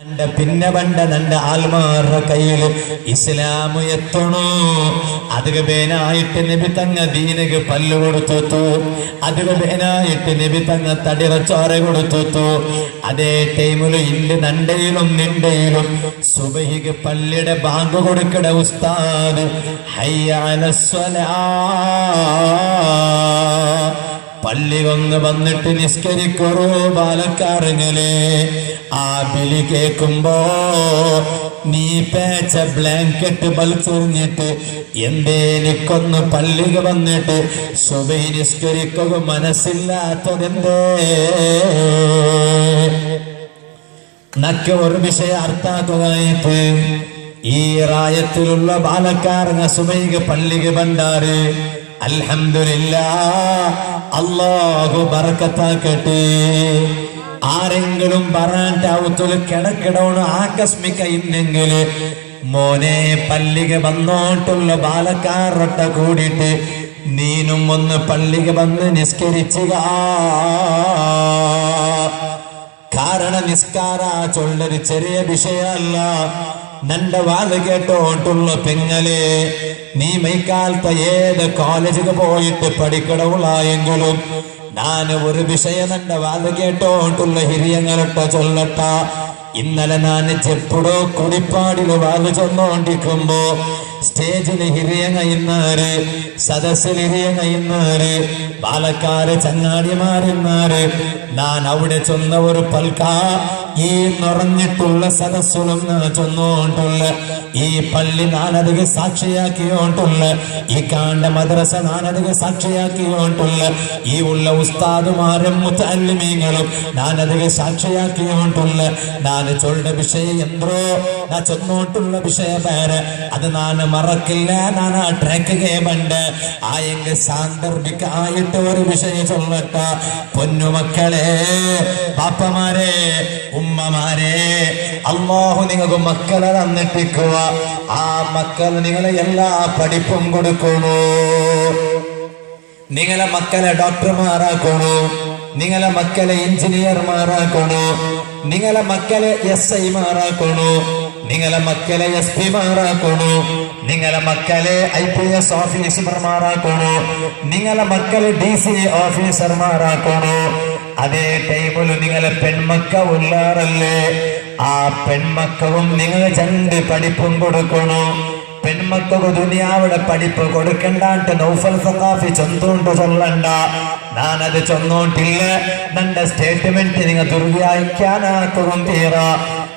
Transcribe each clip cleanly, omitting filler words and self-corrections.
പിന്നെ പണ്ട നന്റെ ആൽമാരുടെ കയ്യിൽ ഇസ്ലാമു എത്തണോ അതിക പേനായിട്ട് നബി തങ്ങ ദീനക്ക് പല്ല് കൊടുത്തു അതിക പേനായിട്ട് നബി തങ്ങ തടിറച്ചോര കൊടുത്തു അതേ ടൈമില് ഇന്റെ നണ്ടയിലും നിണ്ടയിലും സുബഹിക്ക് പള്ളിയുടെ ബാങ്ക് കൊടുക്കട ഉസ്താദ് ഹയ്യ അലസ്സലാ പള്ളി വന്നിട്ട് നിസ്കരിക്കറോ ബാലക്കാരങ്ങളെ ആ വിളി കേൾക്കുമ്പോ നീ പേച്ച ബ്ലാങ്കറ്റ് വലിച്ചെറിഞ്ഞിട്ട് എന്തേനിക്കൊന്ന് പള്ളിക്ക് വന്നിട്ട് സുബഹി നിസ്കരിക്കുക മനസ്സില്ലാത്തതെന്തേ നക്ക് ഒരു വിഷയം അർത്ഥാക്കുകയായിട്ട് ഈ റായത്തിലുള്ള ബാലക്കാരങ്ങ സുബഹിക്ക് പള്ളിക്ക് ബണ്ടാറ് അൽഹംദുലില്ലാഹ് അല്ലാഹു ബറക്കത്താക്കട്ടെ. ആരെങ്കിലും പറയാൻ കിടക്കിടവണ് ആകസ്മിക ഇന്നെങ്കില് മോനെ പള്ളിക്ക് വന്നോട്ടുള്ള ബാലക്കാരൊട്ട കൂടിയിട്ട് നീനും ഒന്ന് പള്ളിക്ക് വന്ന് നിസ്കരിച്ചുക. കാരണം നിസ്കാര ചൊല്ലൊരു ചെറിയ വിഷയമല്ല. നന്റെ വാല് കേട്ടോട്ടുള്ള പെങ്ങളെ നീ മൈക്കാലത്തെ ഏത് കോളേജിൽ പോയിട്ട് പഠിക്കടവുളായെങ്കിലും ഞാൻ ഒരു വിഷയം നന്റെ വാല് കേട്ടോട്ടുള്ള ഹിരിയങ്ങളൊട്ട ചൊല്ലട്ട. ഇന്നലെ ഞാൻ ചെപ്പുടോ കുടിപ്പാടില് വാല് ചൊന്നോണ്ടിരിക്കുമ്പോ സ്റ്റേജിന് ഹിരിയങ്ങ ഇന്നാര്, സദസ്സിൽ ഹിരിയങ്ങ ഇന്നാര്, പാലക്കാര് ചങ്ങാടിമാരിന്നാര്. ഞാൻ അവിടെ ചൊന്ന ഒരു പൽക്ക ഈ നിറഞ്ഞിട്ടുള്ള സദസ്സുകളും ചൊന്നോണ്ടുള്ള ഈ പള്ളി ഞാനധിക സാക്ഷിയാക്കിയോണ്ടുള്ള ഈ കാണ്ട മദ്രസ ഞാനധിക സാക്ഷിയാക്കിയോണ്ടുള്ള ഈ ഉള്ള ഉസ്താദുമാരും മുത്തല്ലിമീങ്ങളും ഞാനധിക സാക്ഷിയാക്കിയോണ്ടുള്ള ഞാൻ ചൊല്ലുന്ന വിഷയം എന്തോ ഞാൻ ചൊന്നോട്ടുള്ള വിഷയ പേര് അത് ഞാൻ മറക്കില്ല. ഞാൻ ആ ട്രാക്ക് പണ്ട് ആയെങ്കിൽ സാന്ദർഭികമായിട്ട് ഒരു വിഷയം ചൊല്ലട്ട. പൊന്നുമക്കളെ, പാപ്പമാരെ, ഉമ്മമാരെ, അല്ലാഹു നിങ്ങൾക്ക് മക്കളെ തന്നിട്ടിക്കുക. ആ മക്കൾ നിങ്ങളെ എല്ലാ പഠിപ്പും കൊടുക്കണു. നിങ്ങളെ മക്കളെ ഡോക്ടർമാരാക്കണു, നിങ്ങളെ മക്കളെ എഞ്ചിനീയർമാരാക്കണു, നിങ്ങളെ മക്കളെ SI മാറാക്കണു, നിങ്ങളെ മക്കളെ SP മാറാക്കണു, നിങ്ങളെ മക്കളെ IPS ഓഫീസർമാരാക്കണു, നിങ്ങളെ മക്കളെ DC ഓഫീസർമാരാക്കണു. അതേ ടൈമിൽ നിങ്ങളെ പെൺമക്ക ഉള്ളാറല്ലേ, ആ പെൺമക്കളും നിങ്ങൾ രണ്ട് പഠിപ്പും കൊടുക്കണു. പെൺമക്കൾക്ക് ദുനിയാവിടെ പഠിപ്പ് കൊടുക്കണ്ടാണ്ട് നൗഫൽ സഖാഫി ചൊന്തോണ്ട് ചൊല്ലണ്ട. ഞാനത് ചൊന്നോണ്ടില്ല. നന്റെ സ്റ്റേറ്റ്മെന്റ് നിങ്ങൾ ദുർവ്യാഖ്യാനാക്കും തീറ.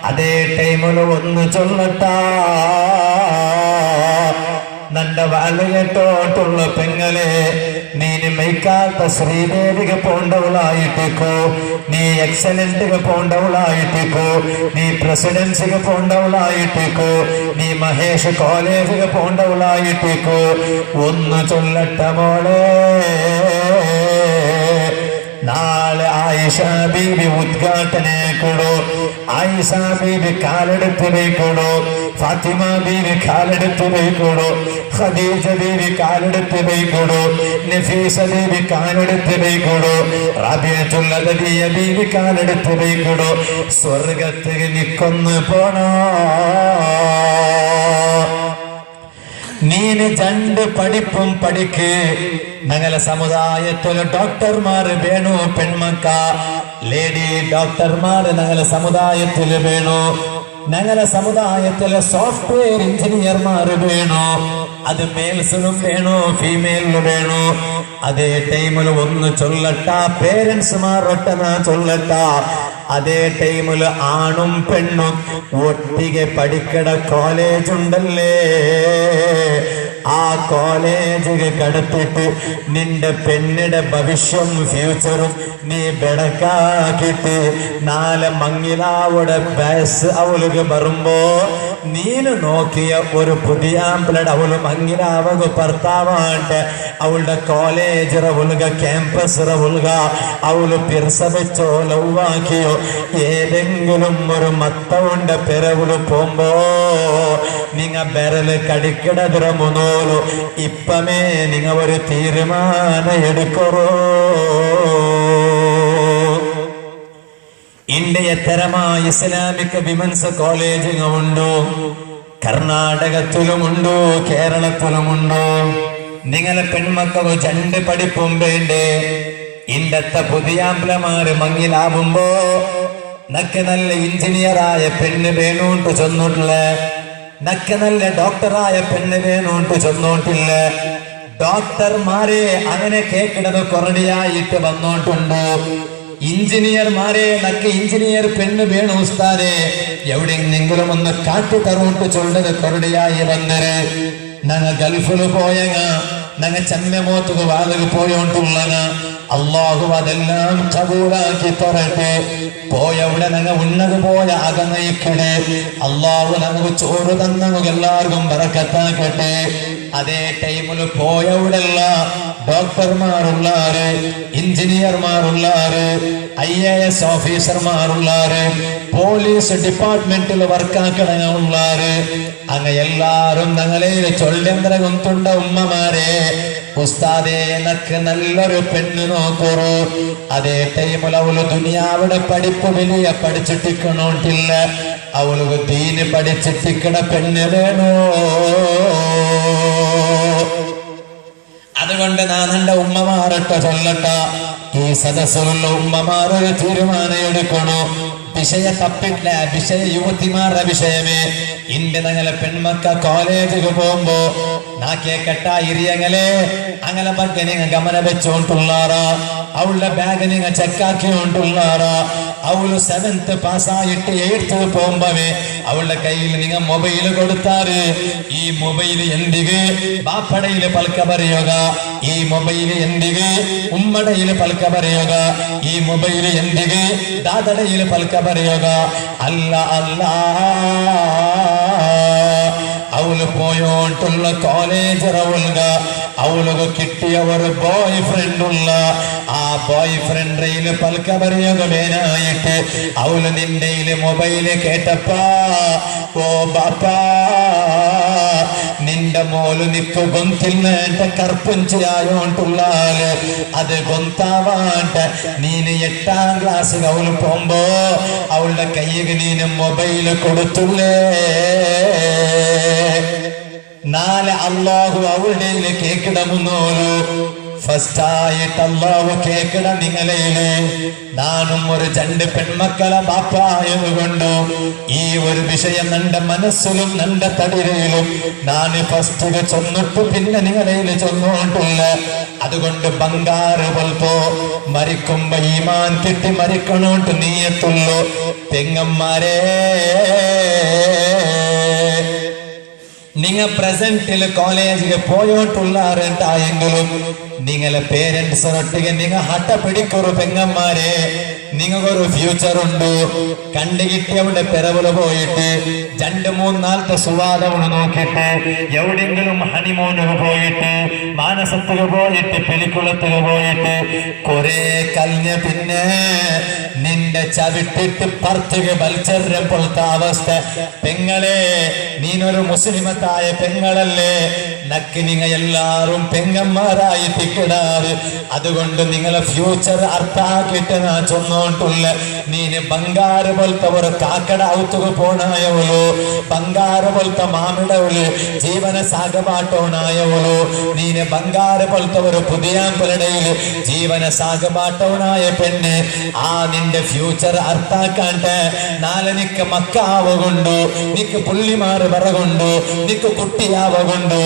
അതേ ടൈമില് ഒന്ന് ചൊല്ലട്ട. നന്റെ വാല് കേട്ടോട്ടുള്ള പെങ്ങളെ, നീ മൈക്കാത്ത ശ്രീദേവിക്ക് പോണ്ടവളായിട്ടിക്കോ, നീ എക്സലന്റിക്ക് പോണ്ടവളായിട്ടിക്കോ, നീ പ്രസിഡൻസിക്ക് പോണ്ടവളായിട്ടിക്കോ, നീ മഹേഷ് കോളേജിക്ക് പോണ്ടവളായിട്ടിക്കോ. ഒന്ന് ചൊല്ലട്ട മോളെ, നാളെ ആയിഷ ബീബി ഉദ്ഘാടനേക്കടോ. ആയിഷ ബീബി കാലെടുത്ത് വയ്ക്കണോ, ഫാത്തിമ ബീബി കാലെടുത്ത് വയ്ക്കണോ, ഖദീജ ബീബി കാലെടുത്ത് വയ്ക്കണോ, നഫീസ ബീബി കാലെടുത്ത് വയ്ക്കണോ, റാബിയത്തുൽ അദവിയ ബീബി കാലെടുത്ത് വയ്ക്കണോ. സ്വർഗത്തിൽ നിക്കൊന്ന് പോണോ. നീന് രണ്ട് പഠിപ്പും പഠിക്ക്. ഞങ്ങളെ സമുദായത്തില് ഡോക്ടർമാര് വേണു. പെൺമക്ക ലേഡി ഡോക്ടർമാര് ഞങ്ങളെ സമുദായത്തില് വേണു. ഞങ്ങളെ സമുദായത്തിലെ സോഫ്റ്റ്വെയർ എഞ്ചിനീയർമാര് വേണു. അത് മെയിൽസിലും വേണു, ഫീമെയിലിലും വേണു. അതേ ടൈമിൽ ഒന്ന് ചൊല്ലട്ട, പേരൻസ്മാരൊട്ടന ചൊല്ലട്ട. അതേ ടൈമിൽ ആണും പെണ്ണും ഒട്ടിಗೆ പഠിക്കട കോളേജ് ഉണ്ടല്ലേ, ആ കോളേജിൽ കടത്തിട്ട് നിന്റെ പെണ്ണിടെ ഭവിഷ്യം ഫ്യൂച്ചറും നീ ബെടക്കാക്കിട്ട് നാളെ മങ്ങിലാവുടെ ബസ് അവൾക്ക് വരുമ്പോ നീന് നോക്കിയ ഒരു പുതിയ ആമ്പിളട് അവള് മങ്ങിലാവക ഭർത്താവാണ്ട് അവളുടെ കോളേജ് റവുൽക ക്യാമ്പസ് റവുൽക അവള് പിറസവെച്ചോ ലവാക്കിയോ ഏതെങ്കിലും ഒരു മത്തവുണ്ട പിറവില് പോകുമ്പോ നിങ്ങ ബെരല് കടിക്കിടതിര മുന്നോലു ഇപ്പമേ നിങ്ങ ഒരു തീരുമാനം എടുക്കറോ. ಇಲ್ಲಿ ಎತ್ತರമായ ഇസ്ലാമിക് വിമൻസ് കോളേജുകളുണ്ടോ കർണാടകത്തിലുമുണ്ടോ കേരളത്തിലുമുണ്ടോ നിങ്ങളെ പെൺമക്കൾ രണ്ട് പഠിപ്പും വേണ്ടേ ഇന്നത്തെ പുതിയാമ്പിളമാര് മങ്ങിലാവുമ്പോ നക്ക് നല്ല എഞ്ചിനീയറായ പെണ്ണ് വേണോട്ട് ചൊന്നിട്ടില്ല നക്ക് നല്ല ഡോക്ടറായ പെണ്ണ് വേണോട്ട് ചൊന്നോട്ടില്ല ഡോക്ടർമാരെ അങ്ങനെ കേൾക്കുന്നത് കൊറടിയായിട്ട് വന്നോട്ടുണ്ട് എഞ്ചിനീയർമാരെ നക്ക് എഞ്ചിനീയർ പെണ്ണ് വേണു ഉസ്താദെ എവിടെയെങ്കിലും ഒന്ന് കാട്ടു തറോട്ട് ചൊല്ലത് കൊറടിയായി വന്നര് ഞങ്ങ ഗൾഫില് പോയങ്ങ ഞങ്ങ ചമ്മമോത്തുക വാതക പോയോണ്ടുള്ളങ്ങ അള്ളാഹു അതെല്ലാം കബൂലാക്കി തരട്ടെ പോയവിടെ ഞങ്ങ ഉണ്ണത് പോയ അകന്നയിക്കടെ അള്ളാഹു ഞങ്ങൾക്ക് ചോറ് തന്നവർക്ക് എല്ലാവർക്കും ബറക്കത്താക്കട്ടെ അതേ ടൈമിൽ പോയവിടെല്ല ഡോക്ടർമാരുള്ളാറ് എഞ്ചിനീയർമാരുള്ളാറ് IAS ഓഫീസർമാരുള്ളാറ് പോലീസ് ഡിപ്പാർട്ട്മെന്റിൽ വർക്കാക്കണുള്ളാറ് അങ്ങ എല്ലാരും ഞങ്ങളെ ചൊല്ലേന്ദ്ര ഗൊന്തുണ്ട ഉമ്മമാരെ ഉസ്താദേ നക്ക് നല്ലൊരു പെണ്ണ് നോക്കറു അതേ ടൈമിൽ അവള് ദുനിയാവിടെ പഠിപ്പ് വലിയ പഠിച്ചിട്ടിക്കണോട്ടില്ല അവൾക്ക് ദീന് പഠിച്ചിട്ടിക്കണ പെണ്ണ് വേണോ അതുകൊണ്ട് ഞാൻ എന്റെ ഉമ്മമാരട്ട ചൊല്ലട്ട ഈ സദസ്സിലുള്ള ഉമ്മമാരൊരു തീരുമാനം എടുക്കണോ വിഷയ തപ്പില്ല വിഷയ യുവതിമാരുടെ വിഷയമേ ഇന്റെ ഞങ്ങളെ പെൺമക്ക കോളേജിൽ പോകുമ്പോ നാ കേക്കട്ട ഇരിയങ്ങളെ അങ്ങനെ ಬಗ್ಗೆ നിങ്ങൾ ഗമന വെച്ചോണ്ടുള്ളാറ അവളുടെ ബാഗ് നിങ്ങൾ ചെക്കാക്കിയോണ്ടുള്ളാറ അവള് 7th പാസ്സായിട്ട് 8th പോകുമ്പവേ അവളുടെ കയ്യിൽ നിങ്ങൾ മൊബൈല് കൊടുത്താറ് ഈ മൊബൈല് എന്തിಗೆ ബാപ്പടയില് പൽക്ക പറയുക ഈ മൊബൈല് എന്തിಗೆ ഉമ്മടയില് പൽക്ക പറയുക ഈ മൊബൈല് എന്തിಗೆ ദാദടയില് പൽക്ക പറയുക അല്ല അല്ല അവള് പോയോട്ടുള്ള കോളേജ് റൗൾക അവൾക്ക് കിട്ടിയ ഒരു ബോയ് ഫ്രണ്ട് ഉള്ള ആ ബോയ് ഫ്രണ്ട് പൽക്ക പറയുക വേനായിട്ട് അവള് നിന്റെ മൊബൈല് കേട്ടപ്പാ ഓ ബാപ്പാ നിന്റെ മോല് നിക്ക് ഗൊന്തില്ല കർപ്പഞ്ചായോണ്ടുള്ളാല് അത് ഗൊന്താവാണ്ട നീന് 8ാം ക്ലാസ് അവള് പോകുമ്പോ അവളുടെ കയ്യിൽ നീന് മൊബൈല് കൊടുത്തുള്ളേ നാളെ അള്ളാഹു അവളുടെ കേക്കിടമുന്നോലു ഫസ്റ്റ് ആയിട്ട് അള്ളാഹു കേക്കിട നിങ്ങളേല് നാനും ഒരു 2 പെൺമക്കളെ ബാപ്പായതുകൊണ്ടു ഈ ഒരു വിഷയം എന്റെ മനസ്സിലും എന്റെ തടിരയിലും നാന് ഫസ്റ്റ് ചൊന്നിട്ടു പിന്നെ നിങ്ങളേല് ചൊന്നോണ്ടില്ല അതുകൊണ്ട് ബംഗാറ് പോലത്തോ മരിക്കുമ്പോ ഈമാൻ കിട്ടി മരിക്കണോട്ട് നീയത്തുള്ളൂ പെങ്ങന്മാരെ നിങ്ങൾ പ്രസന്റിൽ കോളേജിൽ പോയോട്ടുള്ളാറുണ്ടായെങ്കിലും നിങ്ങളെ പേരൻസിനൊട്ടിಗೆ നിങ്ങൾ ഹട്ട പിടിക്കൊരു പെങ്ങന്മാരെ നിങ്ങൾക്കൊരു ഫ്യൂച്ചർ ഉണ്ട് കണ്ടുകിട്ടിയവിടെ പിറവില് പോയിട്ട് 2-3 നാളത്തെ സുവാദം നോക്കിയിട്ട് എവിടെയെങ്കിലും ഹണിമൂണിന് പോയിട്ട് മാനസത്തുക പോയിട്ട് പെലിക്കുളത്തുക പോയിട്ട് കുറെ കഴിഞ്ഞ പിന്നെ നിന്റെ ചവിട്ടിട്ട് പറത്തുക വലിച്ചെറിയ പോലത്തെ അവസ്ഥ പെങ്ങളെ നീനൊരു മുസ്ലിമത്തായ പെങ്ങളല്ലേ നക്ക് നിങ്ങൾ എല്ലാരും പെങ്ങന്മാരായി തിക്കിടാറ് അതുകൊണ്ട് നിങ്ങളെ ഫ്യൂച്ചർ അർത്ഥാക്കിയിട്ട് ഞാൻ ചൊന്നോണ്ടുള്ള നീന് ബംഗാറ് പോലത്തെ ഒരു കാക്കട ഔത്തുക പോണായവളു ബംഗാറ് പോലത്തെ മാമിടവള് ജീവന സാഗപാട്ടവനായവളു നീന് ബംഗാറ് പോലത്തെ ഒരു പുതിയാമ്പലടയില് ജീവന സാഗപാട്ടവനായ പെണ്ണ് ആ നിന്റെ ഫ്യൂച്ചർ അർത്ഥാക്കാണ്ട് നാളെ നിക്ക് മക്കാവുകൊണ്ടു നിക്ക് പുള്ളിമാറ് പറകൊണ്ടു നിക്ക് കുട്ടിയാവുകൊണ്ടു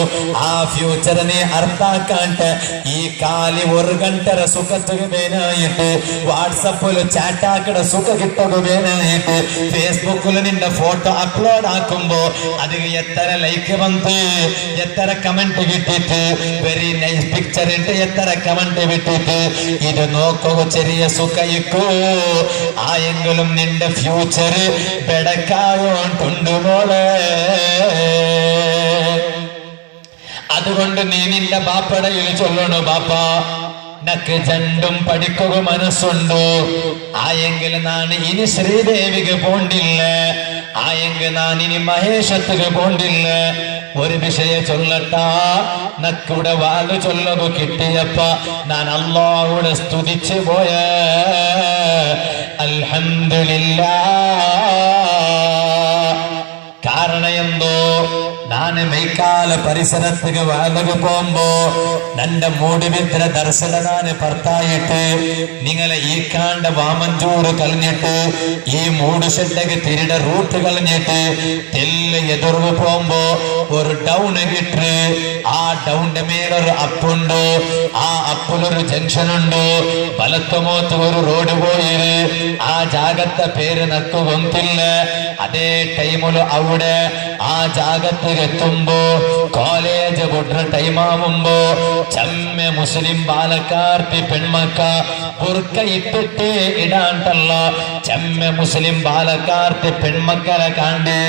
ആ ഫ്യൂച്ചർ നീ അർത്ഥാക്കാണ്ട് ഈ കാലി 1 ಗಂಟರ സുഖത്തുക വേനായിട്ട് വാട്സപ്പിൽ ചാറ്റാക്കട സുഖ കിട്ടുക വേനായിട്ട് ഫേസ്ബുക്കിൽ നിന്റെ ഫോട്ടോ അപ്ലോഡ് ആക്കുമ്പോ അതിൽ എത്ര ലൈക്ക് വന്ന് എത്ര കമന്റ് കിട്ടിയിട്ട് വെരി നൈസ് പിക്ചർ ഇട്ട് എത്ര കമന്റ് വിട്ടിട്ട് ഇത് നോക്കുക ചെറിയ സുഖ ഇക്കൂ ആയെങ്കിലും നിന്റെ ഫ്യൂച്ചർ ബെടക്കായോണ്ടുണ്ട് മോളെ അതുകൊണ്ട് നീ നിന്റെ ബാപ്പടയിൽ ചൊല്ലണു ബാപ്പ നക്ക് 2ഉം പഠിക്കുക മനസ്സുണ്ടു ആയെങ്കിൽ നാണ് ഇനി ശ്രീദേവിക്ക് പോണ്ടില്ല ആയെങ്കിൽ നാൻ ഇനി മഹേഷത്തുക്ക് പോണ്ടില്ല ഒരു വിഷയ ചൊല്ലട്ട നക്കിവിടെ വാല് ചൊല്ലതു കിട്ടിയപ്പ ഞാൻ അല്ലാഹുവിടെ സ്തുതിച്ചു പോയ കാരണം എന്തോ ನಾನು ಮೈಕಾಲ ಪರಿಸರತ್ತಿಗೆ ಒಳಗೆ പോകുമ്പോ ನನ್ನ ಮೂಡಿಬಿದ್ರ ದರ್ಶನ ನಾನು ಬರ್ತಾಯಿಟ್ಟು നിങ്ങളെ ഈ കാണ്ട വാമഞ്ചൂറ് കളഞ്ഞിട്ട് ഈ മൂട് ഷെഡ്ഡക്ക് തിരിട റൂട്ട് കളഞ്ഞിട്ട് തെല്ല എതിർവ് പോകുമ്പോ ഒരു ഡൗൺ കിട്ട് ആ ഡൗണിന്റെ മേലൊരു അപ്പുണ്ട് ആ അപ്പിലൊരു ജംഗ്ഷൻ ഉണ്ട് വലത്തുമോത്ത് ഒരു റോഡ് പോയി ആ ജാഗത്തെ പേര് നക്കു ഗൊന്തില്ല അതേ ടൈമില് അവിടെ ആ ജാഗത്ത് എത്തുമ്പോ കോളേജ് വിടുന്ന ടൈം ആവുമ്പോ ചമ്മ മുസ്ലിം ബാലക്കാർത്തി പെൺമക്ക ബുർക്ക ഇട്ടിട്ട് ഇടാണ്ടല്ല ചമ്മ മുസ്ലിം ബാലക്കാർത്തി പെൺമക്കളെ കണ്ടേ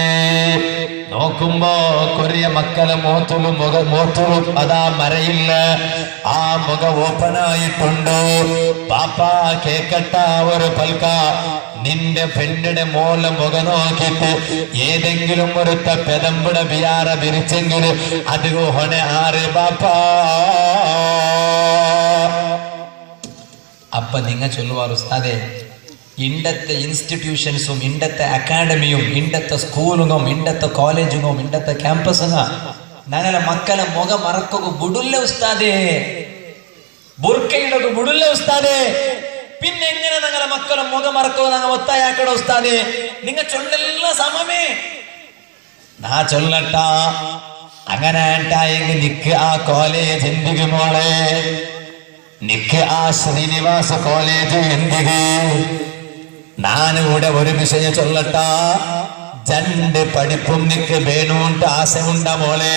നോക്കുമ്പോ കൊറിയ മക്കളെ മോത്തുലും അതാ മരയില്ല ആ മുഖ ഓപ്പൺ ആയിട്ടുണ്ട് പാപ്പാ കേക്കട്ട ഒരു പൽക്ക നിന്റെ പെണ്ണിന്റെ മോലെ മുഖം നോക്കിയിട്ട് ഏതെങ്കിലും ഒരുത്ത പെതമ്പിട ബിയാറ വിരിച്ചെങ്കിൽ അത് ഹൊണെ ആറ് ബാപ്പാ അപ്പൊ നിങ്ങ ചൊല്ലുവാർ ഉസ്താദേ ഇണ്ടത്തെ ഇൻസ്റ്റിറ്റ്യൂഷൻസും ഇണ്ടത്തെ അക്കാഡമിയും ഇണ്ടത്തെ സ്കൂളും ഇണ്ടത്തെ കോളേജും ഇണ്ടത്തെ ക്യാമ്പസും ഞങ്ങളെ മക്കളെ മുഖ മറക്കുക ബുടുല്ല ഉസ്താദേ ബുർക്കയിടൊക്കെ ബുടുല്ല ഉസ്താദേ പിന്നെ എങ്ങനെ ഞങ്ങളെ മക്കളെ മുഖ മറക്കുക ഞങ്ങൾ ഒത്തായാക്കട ഉസ്താദേ നിങ്ങ ചൊല്ലെല്ല സമമേ നാ ചൊല്ലട്ട അങ്ങനെ ആയിട്ടായെങ്കിൽ നിക്ക് ആ കോളേജ് എന്തിക്ക് മോളെ നിക്ക് ആ ശ്രീനിവാസ കോളേജ് എന്തിക്ക് നാനിവിടെ ഒരു വിഷയം ചൊല്ലട്ട രണ്ട് പഠിപ്പും നിക്ക് വേണോണ്ട് ആശ ഉണ്ട മോളെ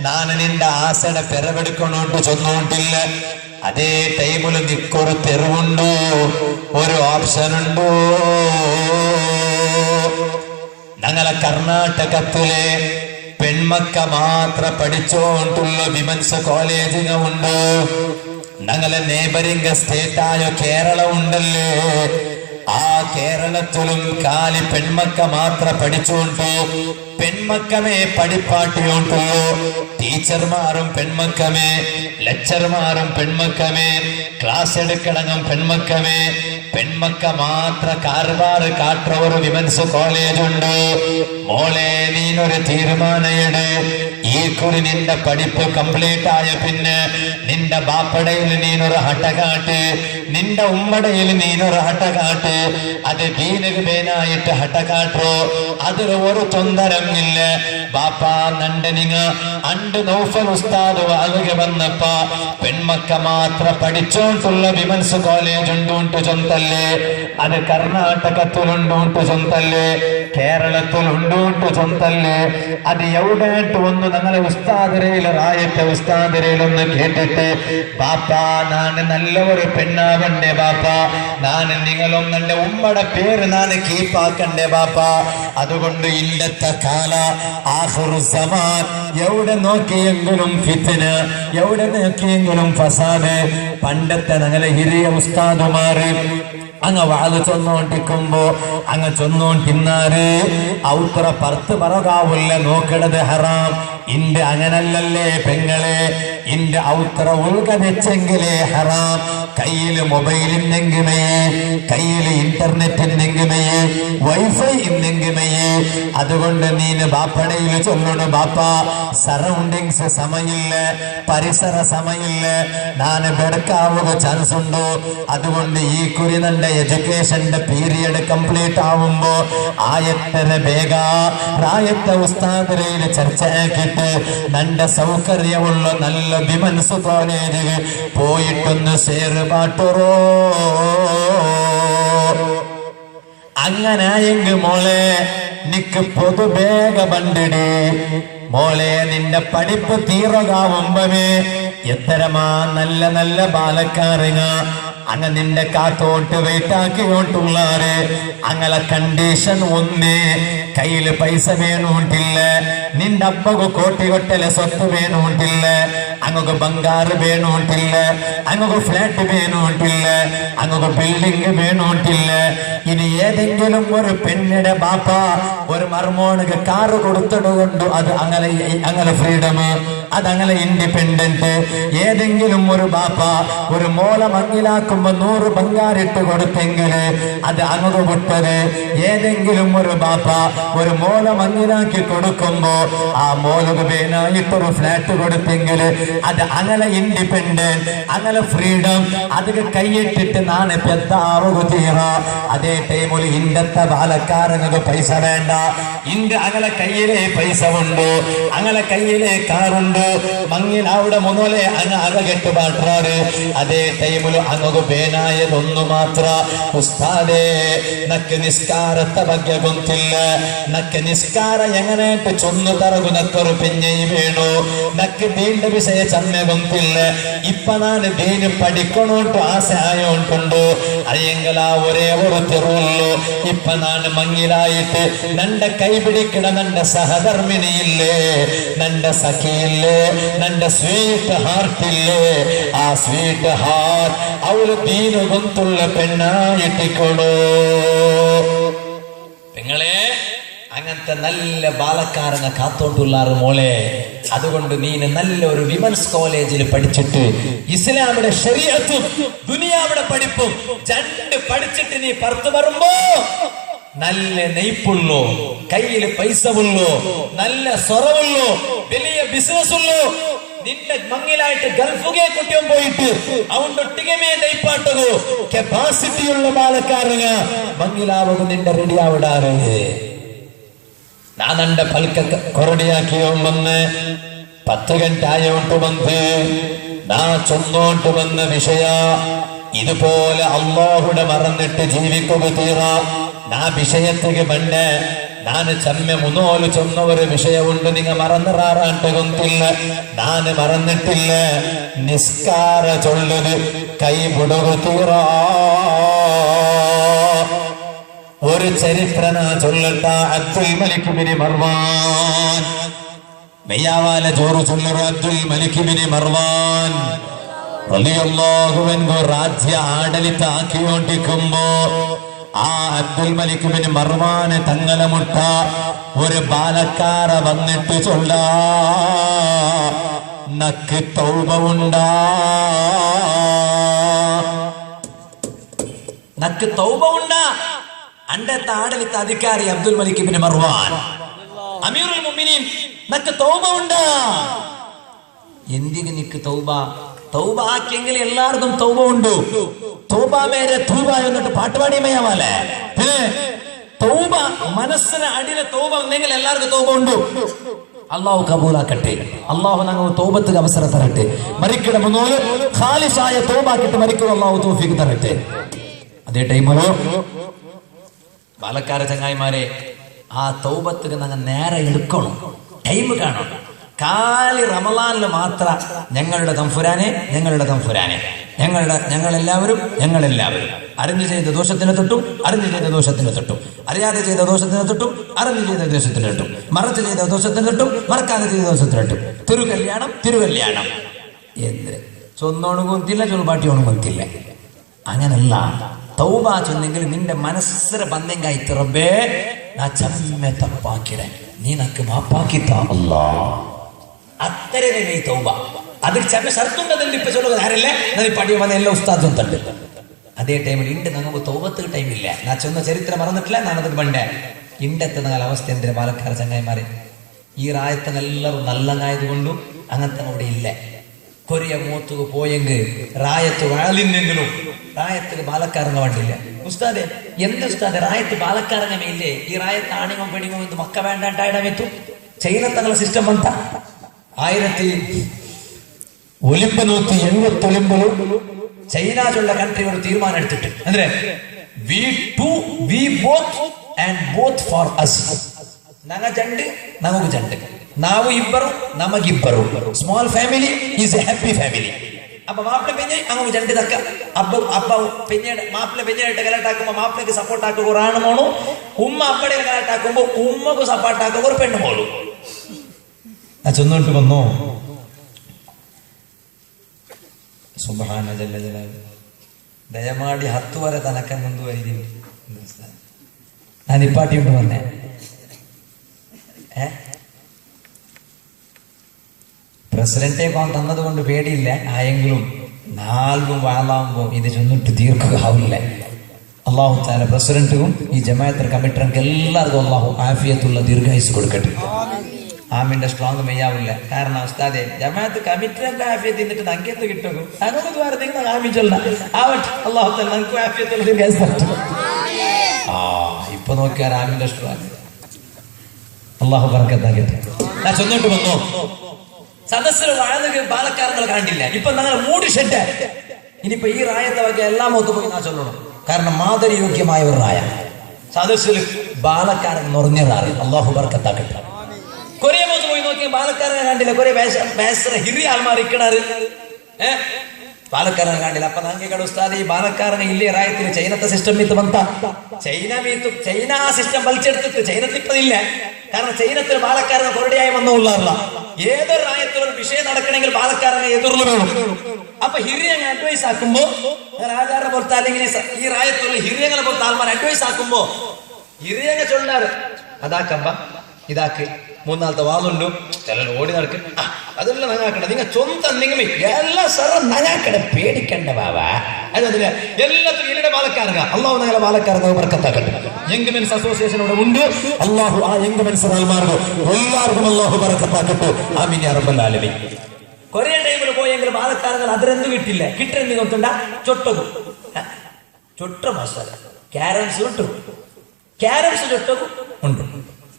നാന് നിന്റെ ആശയുടെ പെരവെടുക്കണോണ്ട് ചൊന്നോണ്ടില്ല അതേ ടൈമില് നിക്കൊരു തെരുവുണ്ടോ ഒരു ഓപ്ഷൻ ഉണ്ടോ ഞങ്ങളെ കർണാടകത്തിലെ പെൺമക്ക മാത്ര പഠിച്ചോണ്ടുള്ള വിമൻസ് കോളേജിങ് ഉണ്ട് ഞങ്ങളെ നെയ്ബറിംഗ് സ്റ്റേറ്റ് ആയ കേരള ഉണ്ടല്ലേ ആ കേരളത്തിലും കാലി പെൺമക്ക മാത്ര പഠിച്ചോണ്ടു പെൺമക്കമേ പഠിപ്പാട്ടിയോണ്ടുള്ളൂ ടീച്ചർമാരും പെൺമക്കമേ ലെക്ചർമാരും പെൺമക്കമേ ക്ലാസ് എടുക്കണങ്ങും പെൺമക്കമേ പെൺമക്ക മാത്ര കാർവാറ് കാട്ടുന്ന ഒരു വിമൻസ് കോളേജ് ഉണ്ട് മോളെ നീനൊരു തീരുമാനയുടെ ഈ കുറി നിന്റെ പഠിപ്പ് കംപ്ലീറ്റ് ആയ പിന്നെ നിന്റെ ബാപ്പടയിൽ നീനൊരു ഹട്ടകാട്ട് നിന്റെ ഉമ്മടയിൽ നീനൊരു ഹട്ടകാട്ട് അത് ദീനക്ക് പേനായിട്ട് ഹട്ടകാട്ടോ അതിൽ ഒരു തൊന്തരം ഇല്ല ബാപ്പ നന്റെ നിങ്ങ അണ്ട് നൗഫൽ ഉസ്താദ് വാളുക വന്നപ്പ പെൺമക്ക മാത്ര പഠിച്ചോണ്ടുള്ള വിമൻസ് കോളേജ് ഉണ്ടൂണ്ട് ചൊന്തല്ലേ അത് കർണാടകത്തിലുണ്ടൂണ്ട് ചൊന്തല്ലേ കേരളത്തിലുണ്ടൂണ്ട് ചൊന്തല്ലേ അത് എവിടെയായിട്ട് ഒന്ന് ഞങ്ങളെ ഉസ്താദരയില് റായത്തെ ഉസ്താദരയിലൊന്ന് കേട്ടിട്ട് ബാപ്പ നാന് നല്ല ഒരു പെണ്ണാവണ്ടേ ബാപ്പ നാന് നിങ്ങളും നല്ല ഉമ്മയുടെ പേര് നാന് കീപ്പാക്കണ്ടേ ബാപ്പ അതുകൊണ്ട് ഇല്ലത്തെ കാല ആഖിറു സമാൻ എവിടെ നോക്കിയെങ്കിലും ഫിത്ന എവിടെ നോക്കിയെങ്കിലും ഫസാദ് പണ്ടത്തെ ഞങ്ങളെ ഹിരിയ ഉസ്താദുമാര് അങ്ങ് വാള് ചൊന്നോണ്ടിക്കുമ്പോ അങ്ങ് ചൊന്നോണ്ടിന്നാര് ഔത്ര പർത്ത് പറകാവില്ല നോക്കണത് ഹറാം ഇന്റെ അങ്ങനല്ലല്ലേ പെങ്ങളെ ഇന്റെ ഔത്ര ഉൾക വെച്ചെങ്കിലേ ഹറാം കയ്യില് മൊബൈലിന്നെങ്കിമേ കയ്യില് ഇന്റർനെറ്റിന്നെങ്കിമേ വൈഫൈ ഇന്നെങ്കിമേ അതുകൊണ്ട് നീന് ബാപ്പടയിൽ ചൊല്ലണു ബാപ്പ സറൗണ്ടിങ്സ് സമയില്ല പരിസര സമയില്ല നാന് ബെടുക്കാവുക ചാൻസ് ഉണ്ടോ അതുകൊണ്ട് ഈ കുരി നന്റെ എഡ്യൂക്കേഷന്റെ പീരിയഡ് കംപ്ലീറ്റ് ആവുമ്പോ ആയത്തര ಬೇಗ റായത്തെ ഉസ്താദരയിൽ ചർച്ച ആക്കിയിട്ട് നന്റെ സൗകര്യമുള്ള നല്ല വിമൻസ് കോളേജ് പോയിട്ടൊന്ന് സേറ് പാട്ടുറോ അങ്ങനായെങ്കിൽ മോളെ നിക്ക് പൊതുവേഗ ബണ്ടിടി മോളെ നിന്റെ പഠിപ്പ് തീറകാവുമ്പമേ എത്തരമാ നല്ല നല്ല ബാലക്കാരങ്ങ അങ്ങ് നിന്റെ കാത്തോട്ട് വെയിറ്റാക്കിയോട്ടുള്ളാറ് അങ്ങനെ കണ്ടീഷൻ ഒന്നേ കയ്യില് പൈസ വേണോണ്ടില്ല നിന്റെ അപ്പക്ക് കോട്ടികൊട്ടലെ സ്വത്ത് വേണോണ്ടില്ല അങ്ങക്ക് ബംഗാറ് വേണോണ്ടില്ല അങ്ങക്ക് ഫ്ലാറ്റ് വേണോണ്ടില്ല അങ്ങക്ക് ബിൽഡിംഗ് വേണോണ്ടില്ല ഇനി ഏതെങ്കിലും ഒരു പെണ്ണിന്റെ ബാപ്പ ഒരു മർമോണിക്ക് കാറ് കൊടുത്തിടുകൊണ്ട് അത് അങ്ങനെ ഫ്രീഡം അതങ്ങനെ ഇൻഡിപെൻഡന്റ് ഏതെങ്കിലും ഒരു ബാപ്പ ഒരു മോല മങ്ങിലാക്കും കൊടുക്കുമ്പോ 100 ബംഗാരിട്ട് കൊടുത്തെങ്കിൽ അത് അങ്ങോട്ട് വിട്ടത് ഏതെങ്കിലും ഒരു ബാപ്പ ഒരു മോല മങ്ങിനാക്കി കൊടുക്കുമ്പോ ആ മോലക്ക് പേനായിട്ടൊരു ഫ്ലാറ്റ് കൊടുത്തെങ്കിൽ അത് അങ്ങനെ ഇൻഡിപെൻഡന്റ് അങ്ങനെ ഫ്രീഡം അതൊക്കെ കൈയിട്ടിട്ട് നാണ് പെദ്ദാവുക തീറ. അതേ ടൈമിൽ ഇന്നത്തെ ബാലക്കാരങ്ങൾക്ക് പൈസ വേണ്ട. ഇന്റെ അങ്ങനെ കയ്യിലെ പൈസ ഉണ്ട്, അങ്ങനെ കയ്യിലെ കാറുണ്ട്, മങ്ങിൽ അവിടെ മുന്നോലെ അങ്ങ് അകകെട്ട് പാട്ടാറ്. അതേ ടൈമിൽ അങ്ങ് പേനായതൊന്നു മാത്ര ഉസ്താദേ നക്ക് നിസ്കാരത്തെ ಬಗ್ಗೆ ಗೊತ್ತಿಲ್ಲ, ನಕ್ಕೆ ನಿಸ್ಕಾರ ಎಂಗನೇಟು ಚೊಂದು ತರಗು ನಕ್ಕರು ಪೆಂಜೈ ಬೇಣು, ನಕ್ಕೆ ದೀಂಡ ವಿಷಯ ಚಮ್ಮೆ ಗೊತ್ತಿಲ್ಲ. ಇಪ್ಪ ನಾನು ದೀನು ಪಡಿಕೊಂಡುಂಟು ಆಸೆ ಆಯೋಂಟುಂಡು ಅಯ್ಯಂಗಲ ഒരേ ഒരു തെരുവുള്ളൂ. ഇപ്പൊ നാണ് മങ്ങിലായിട്ട് നണ്ട കൈപിടിക്കണ നണ്ട സഹധർമ്മിണി ഇല്ലേ, നണ്ട സഖിയില്ലേ, നണ്ട സ്വീറ്റ് ഹാർട്ട് ഇല്ലേ, ആ സ്വീറ്റ് ഹാർട്ട് അവള് ദീനു ഗൊന്തുള്ള പെണ്ണായിട്ടിക്കൊടു. നിങ്ങളെ അങ്ങനത്തെ നല്ല ബാലക്കാരങ്ങ കാത്തോണ്ടുള്ളാറ് മോളെ. അതുകൊണ്ട് നീന് നല്ല ഒരു വിമൻസ് കോളേജിൽ പഠിച്ചിട്ട് ഇസ്ലാമിന്റെ ശരീഅത്തും ദുനിയാവിടെ പഠിപ്പും രണ്ട് പഠിച്ചിട്ട് നീ പുറത്തു വരുമ്പോ നല്ല നെയ്പ്പുള്ളൂ, കയ്യിൽ പൈസ ഉള്ളൂ, നല്ല സ്വറവുള്ളൂ, വലിയ ബിസിനസ് ഉള്ളൂ. നിന്റെ മങ്ങിലായിട്ട് ഗൾഫുകെ കുട്ടിയും പോയിട്ട് അവണ്ടൊട്ടികെ നെയ്പ്പാട്ടകൂ കപ്പാസിറ്റി ഉള്ള ബാലക്കാരങ്ങ മങ്ങിലാവുക നിന്റെ റെഡി ആവിടാറ്. ನಾನಂಡ ಪಲ್ಕ ಕೊರಡಿಯಾಕಿ ಬಂದು 10 ಗಂಟೆ ಆಯೋಟು ಬಂದು ನಾ ಚೊನ್ನೋಟು ಬಂದ ವಿಷಯ ഇതുപോലെ അല്ലാഹുടെ മറന്നിട്ട് ജീവിക്കുക തീറ. നാ വിഷയത്തിಗೆ ಬಂಡೆ ನಾನು ಚಮ್ಮೆ ಮುನೋಲು ಚೊന്ന ഒരു വിഷയമുണ്ട്. നിങ്ങൾ മറന്നിറാറാണ്ട് ಗೊತ್ತಿಲ್ಲ, ನಾನು മറന്നിട്ടില്ല. നിസ്കാര ചൊല്ലത് കൈ മുടകു തീറ. ഒരു ചരിത്രന ചൊല്ലട്ട അബ്ദുൽ മലിക് ബിൻ മർവാൻ മെയ്യാവാല ജോറ് ചൊല്ലറ അബ്ദുൽ മലിക് ബിൻ മർവാൻ റളിയല്ലാഹു അൻഹു രാജ്യ ആഡളിത ആക്കിയോണ്ടിരിക്കുമ്പോ ആ അബ്ദുൽ മലിക് ബിൻ മർവാന് തങ്ങളെ മുട്ട ഒരു ബാലക്കാര വന്നിട്ട് ചൊല്ല നക്ക് തൗബ ഉണ്ടാ, നക്ക് തൗബ ഉണ്ടാ. അണ്ടത്തെ ആഡളിത്ത അധികാരി അബ്ദുൽ മലിക് ബിൻ മർവാൻ അമീറുൽ മുഅ്മിനീൻ നക്ക് തൗബ ഉണ്ടാ. എന്തിന് നിക്ക് തൗബ? തൗബ ആക്കിയെങ്കിൽ എല്ലാവർക്കും തൗബ ഉണ്ട്. തൗബ മേരെ തൂബ എന്നിട്ട് പാട്ടുപാടിയമയാവാലേ. പിന്നെ തൗബ മനസ്സിന് അടിയിലെ തൗബ ഉണ്ടെങ്കിൽ എല്ലാവർക്കും തൗബ ഉണ്ട്. അള്ളാഹു കബൂലാക്കട്ടെ. അള്ളാഹു ഞങ്ങൾ തൗബത്തിന് അവസരം തരട്ടെ. മരിക്കണ മുന്നോല് ഖാലിസായ തൗബാക്കിട്ട് മരിക്കണം. അള്ളാഹു തൗഫീഖ് തരട്ടെ. അതേ ടൈമിലോ ബാലക്കാര ചങ്ങായിമാരെ ആ തൗബത്തിന് ഞങ്ങൾ നേരെ എടുക്കണം, ടൈം കാണണം. കാലി റമളാനിൽ മാത്ര ഞങ്ങളുടെ തംഫുരാനെ ഞങ്ങളെല്ലാവരും അറിഞ്ഞു ചെയ്ത ദോഷത്തിന് തൊട്ടും അറിഞ്ഞു ചെയ്ത ദോഷത്തിന് തൊട്ടും, അറിയാതെ ചെയ്ത ദോഷത്തിന് തൊട്ടും അറിഞ്ഞു ചെയ്ത ദോഷത്തിന് തൊട്ടും, മറച്ചു ചെയ്ത ദോഷത്തിന് തൊട്ടും മറക്കാതെ ചെയ്ത ദോഷത്തിന് തൊട്ടും തിരുകല്യാണം എന്ത് ചൊന്നോണു കൊന്തില്ല, ചൊൽപാട്ടിയോണു കൊന്തില്ല. അങ്ങനല്ല. തൗബ ചൊന്നെങ്കിൽ നിന്റെ മനസ്സിന് ബന്ധങ്കായിട്ട് റബ്ബേ നാ ചമ്മെ തപ്പാക്കിടെ നീ നക്ക് മാപ്പാക്കിത്ത അല്ലാ. അത്തരമേ നീ തൗബ. അതിൽ ചമ്മ ഷർത്തുണ്ടതിൽ ഇപ്പൊ ചൊല്ലുക ആരല്ലേ നീ പടിയ വന്ന എല്ലാ ഉസ്താദും തണ്ട്. അതേ ടൈമിൽ ഇണ്ട് നമുക്ക് തൗബത്ത് ടൈമില്ല. നാ ചൊന്ന ചരിത്രം മറന്നിട്ടില്ല. ഞാനത് പണ്ടേ ഇണ്ടത്തെ നിങ്ങൾ അവസ്ഥ എന്തിനാ പാലക്കാട് ചങ്ങായിമാരെ? ഈ റായത്തിനെല്ലാവരും നല്ലതായതുകൊണ്ടും അങ്ങനത്തെ അവിടെ ഇല്ല. കൊറിയ മൂത്തുക പോയെങ്കിൽ റായത്ത് വാളിനെങ്കിലും റായത്തിൽ ബാലക്കാരങ്ങ വേണ്ടില്ല. ഉസ്താദെ എന്ത് ഉസ്താദെ റായത്ത് ബാലക്കാരങ്ങമേ ഇല്ലേ? ഈ റായത്ത് ആണിങ്ങോ പെണിങ്ങോ എന്ത് മക്ക വേണ്ടാണ്ടായിടമെത്തു ചൈന തങ്ങളെ സിസ്റ്റം വന്ന 1980 ചൈന ചുള്ള കൺട്രി ഒരു തീരുമാനം എടുത്തിട്ട് ಅಂದ್ರೆ we both and both for us. ನಂಗ ಜಂಡ್ ನಮಗೂ ಜಂಡ್, ನಾವು ಇಬ್ಬರು ನಮಗಿಬ್ಬರು. Small family is a happy family. അപ്പൊ മാപ്പിള പെഞ്ഞ അങ്ങ് രണ്ട് തക്ക അപ്പ പെഞ്ഞയുടെ മാപ്പിള പെഞ്ഞായിട്ട് കലാട്ടാക്കുമ്പോ മാപ്പിളക്ക് സപ്പോർട്ട് ആക്കുക ഒരു ആണ് മോണു, ഉമ്മ അപ്പടെ കലാട്ടാക്കുമ്പോ ഉമ്മക്ക് സപ്പോർട്ട് ആക്കുക ഒരു പെണ്ണ് മോളു. ആ ചെന്നോട്ട് വന്നോ സുബ്ഹാന ജല്ല ജലാലുഹു ദയമാടി 10 വരെ തനക്ക ಮುಂದುವರಿದಿ. ನಾನು ಇಪ್ಪಾಟಿ ಉಂಟು ಮೊನ್ನೆ പ്രസിഡന്റേ കോൺ തന്നത് കൊണ്ട് പേടിയില്ല. ആയെങ്കിലും നാൽക്കും വാളാകുമ്പോൾ ഇത് ചെന്നിട്ട് തീർക്കുകയാവില്ല. അള്ളാഹു താല പ്രസിഡന്റും ഈ ജമാഅത്ത് കമ്മിറ്റർക്ക് എല്ലാവർക്കും അള്ളാഹു ആഫിയത്തുള്ള ദീർഘായുസ് കൊടുക്കട്ടെ. ആമിന്റെ സ്ട്രോങ് മെയ്യാവില്ല. കാരണം ഉസ്താദെ ജമാഅത്ത് കമ്മിറ്റർക്ക് ആഫിയത്ത് എന്നിട്ട് നങ്കെന്ത് കിട്ടും? അങ്ങോട്ട് ദ്വാര നിങ്ങൾ ആമിച്ചല്ല ആവട്ടെ. അള്ളാഹു താല നമുക്ക് ആഫിയത്തുള്ള ദീർഘായുസ് തരട്ടെ. ഇപ്പൊ നോക്കിയാൽ ആമിന്റെ സ്ട്രോങ് അള്ളാഹു ബർക്കത്താക്കട്ടെ. ഞാൻ ചെന്നോട്ട് വന്നു സദസ്സിൽ വാഴക പാലക്കാരങ്ങൾ കണ്ടില്ല. ഇപ്പൊ ഞങ്ങൾ മൂടി ഷെഡ്. ഇനിയിപ്പോ ഈ റായത്തെ വക എല്ലാം ഒത്തു പോയി ഞാൻ ചൊല്ലണം. കാരണം മാതൃയോഗ്യമായ ഒരു റായ സദസ്സിൽ ബാലക്കാരൻ നിറഞ്ഞതാറി. അള്ളാഹു ബർക്കത്താക്കട്ടെ. കൊറിയ മൂത്ത് പോയി നോക്കിയാൽ ബാലക്കാരനെ കണ്ടില്ല. കൊറേ ഹിറി ആൾമാർ ഇക്കണാറ് ബാലക്കാരനെ കണ്ടില്ല. അപ്പൊ നങ്ങിക്കട ഉസ്താദ് ഈ ബാലക്കാരനെ ഇല്ലേ റായത്തിന് ചൈനത്തെ സിസ്റ്റം മീത്ത് വന്ന ചൈന ആ സിസ്റ്റം വലിച്ചെടുത്തിട്ട് ചൈനത്തിപ്പതില്ല. കാരണം ചൈനത്തിൽ ബാലക്കാരനെ കൊറടിയായി വന്നുകൊള്ളാറില്ല. ഏതൊരു റായത്തിലൊരു വിഷയം നടക്കണമെങ്കിൽ ബാലക്കാരനെ എതിർന്നു വേണം. അപ്പൊ ഹിരിയങ്ങ് അഡ്വൈസ് ആക്കുമ്പോ രാജാറിനെ പുറത്ത് അല്ലെങ്കിൽ ഈ റായത്തുള്ള ഹിരിയങ്ങളെ പുറത്ത് ആൾമാർ അഡ്വൈസ് ആക്കുമ്പോ ഹിരിയങ്ങ ചൊല്ലാറ് അതാക്കമ്പ ഇതാക്ക് മൂന്നാമത്തെ വാളുണ്ടു ചിലർ ഓടി നടക്കും. അതെല്ലാം നങ്ങാക്കണ്ട. നിങ്ങൾ സ്വന്തം നിങ്ങൾ എല്ലാ സ്ഥലം നങ്ങാക്കട പേടിക്കണ്ട ബാബാ. അതല്ല എല്ലാത്തിനും ഇരുടെ ബാലക്കാരക അള്ളാഹു ഞങ്ങളെ ബാലക്കാരക ബർക്കത്താക്കട്ടെ. യങ് മെൻസ് അസോസിയേഷൻ ഇവിടെ ഉണ്ട്. അള്ളാഹു ആ യങ് മെൻസ് ആൾമാർക്ക് എല്ലാവർക്കും അള്ളാഹു ബർക്കത്താക്കട്ടെ. ആമീൻ യാ റബ്ബൽ ആലമീൻ. കൊറേ ടൈമിൽ പോയെങ്കിൽ ബാലക്കാരങ്ങൾ അതിരെന്ത് കിട്ടില്ല. കിട്ടുന്ന നോക്കണ്ട ചൊട്ടതു ചൊട്ട മസാല ക്യാരംസ് കിട്ടും. ക്യാരംസ് ചൊട്ടതും ഉണ്ട്.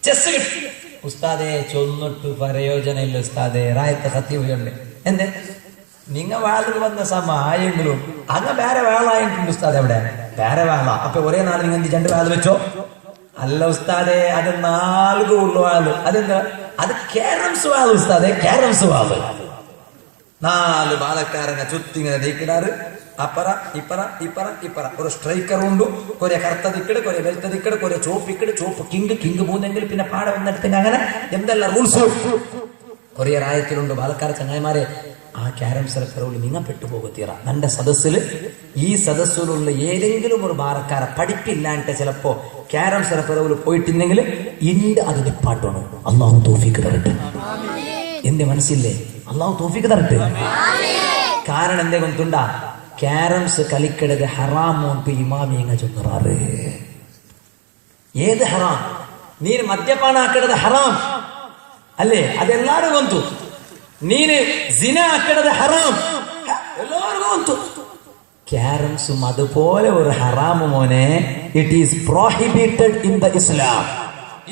ചെസ് കിട്ടും. ഉസ്താദെ ചൊന്നിട്ട് പ്രയോജനം ഇല്ല ഉസ്താദെ. റായത്തെ സത്യമുണ്ട് എന്തേ നിങ്ങ വാളിൽ വന്ന സമയെങ്കിലും അങ്ങ് വേറെ വേളായിട്ടുണ്ട് ഉസ്താദ്. എവിടെ വേറെ വേള? അപ്പൊ ഒരേ നാൾ നിങ്ങൾ രണ്ട് വാള് വെച്ചോ? അല്ല ഉസ്താദെ, അത് 4 ഉള്ള വാള്. അതെന്താ? അത് ക്യാരംസ് വാള് ഉസ്താദെ. ക്യാരംസ് വാള് 4 ബാലക്കാരനെ ചുറ്റിങ്ങനെ നീക്കിടാറ്. അപ്പറ ഇപ്പറ ഇപ്പറ ഇപ്പറ ഒരു സ്ട്രൈക്കർ ഉണ്ട്. കൊറേ കറുത്ത ദിക്കട്, കൊറേ വെളുത്ത ദിക്കട്, കൊറേ ചോപ്പിക്കട്, ചോപ്പ് കിങ് പോകുന്നെങ്കിൽ പിന്നെ പാടെ വന്നെടുത്തെങ്കിൽ അങ്ങനെ എന്തെല്ലാം റൂൾസ് കൊറേ റായത്തിലുണ്ട്. ബാലക്കാര ചങ്ങായിമാരെ ആ ക്യാരംസിലെ പിറവിൽ നിങ്ങൾ പെട്ടുപോകത്തീറ. എൻ്റെ സദസ്സില് ഈ സദസ്സിലുള്ള ഏതെങ്കിലും ഒരു ബാലക്കാര പഠിപ്പില്ലാണ്ട് ചിലപ്പോ ക്യാരംസിലെ പിറവിൽ പോയിട്ടുണ്ടെങ്കിൽ ഇണ്ട് അത് ഡിപ്പാട്ടണം. അള്ളാഹു തൗഫീഖ് തരട്ടെ. എന്റെ മനസ്സില്ലേ? അള്ളാഹു തൗഫീഖ് തരട്ടെ. കാരണം എന്തേ കൊണ്ടുണ്ടാ ക്യാരംസ് കളിക്കടത് ഹറാമോ ಅಂತ ಇಮಾಮಿಂಗ ಚೊನ್ನರಾರೆ. ಏದು ಹರಾಮ್? ನೀನು ಮದ್ಯಪಾನ ಹಾಕಡದ ಹರಾಮ್ ಅಲ್ಲೇ, ಅದೆಲ್ಲರಿಗೂ ಗೊತ್ತು. ನೀನು ಜಿನಾ ಹಾಕಡದ ಹರಾಮ್ ಎಲ್ಲರಿಗೂ ಗೊತ್ತು. ക്യാരംസും അതുപോലെ ഒരു ഹറാമു മോനെ. It is prohibited in the Islam.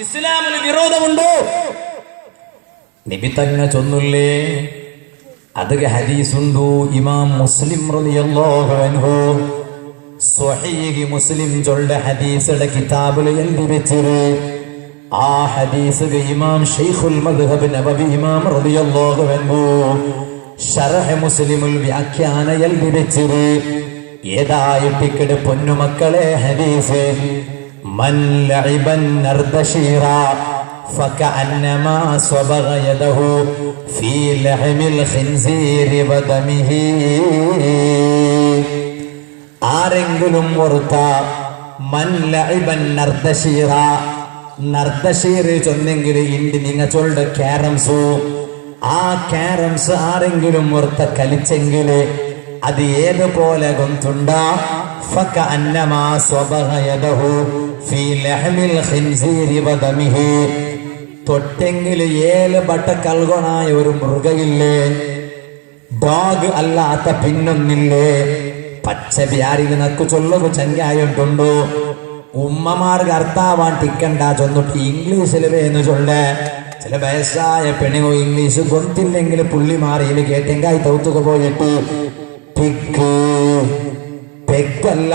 ഇസ്ലാമിന് വിരോധമുണ്ടോ? നബി തന്നെ ചൊന്നില്ലേ? ಅದಕ್ಕೆ ಹದೀಸ್ ಉಂಟು. ಇಮಾಮ್ ಮುಸ್ಲಿಂ റളിയല്ലാഹു അൻഹു സ്വഹീഹ് മുസ്ലിം ചൊല്ല ഹദീസുടെ കിതാബിൽ എഴുതി വെച്ചിരു. ആ ഹദീസ് ഇമാം ശൈഖുൽ മദ്ഹബ് നബവി ഇമാം റളിയല്ലാഹു അൻഹു ശറഹ് മുസ്ലിമുൽ വ്യാഖ്യാന എഴുതി വെച്ചിരു. ഏതായിട്ടിക്കട് പൊന്നുമക്കളെ ഹദീസ് മൻ ലഇബൻ നർദശീറ فكأنما صبغ يده في لحم الخنزير ودمه. ആരെങ്കിലും ഓർത്ത മൻ ലഇബൻ നർദശീറ, നർദശീർ ചൊന്നെങ്കിൽ ഇണ്ട് നിങ്ങ ചൊല്ലുടെ ക്യാരംസു. ആ ക്യാരംസ് ആരെങ്കിലും ഓർത്ത കളിച്ചെങ്കിൽ അത് ഏതുപോലെ ഗൊന്തുണ്ട. ഫകഅന്നമാ സ്വബഗ യദഹു ഫീ ലഹ്മിൽ ഖിൻസീരി വദമിഹി. തൊട്ടെങ്കിൽ 7 ബട്ട കൽകൊണായ ഒരു മൃഗയില്ലേ, ഡോഗ് അല്ലാത്ത പിന്നൊന്നില്ലേ. പച്ച വ്യാരിൽ നക്കു ചൊല്ലു ചങ്കായിട്ടുണ്ടോ? ഉമ്മമാർക്ക് അർത്ഥാവാൻ ടിക്കണ്ട ചൊന്നിട്ട് ഇംഗ്ലീഷിൽ വേന്ന് ചൊല്ലേ. ചില വയസ്സായ പെണ്ണുങ്ങോ ഇംഗ്ലീഷ് ഗൊന്തില്ലെങ്കിൽ പുള്ളിമാറിയിൽ കേട്ടെങ്കായി തൗത്തുക പോയിട്ട് പിക്ക് പെക്കല്ല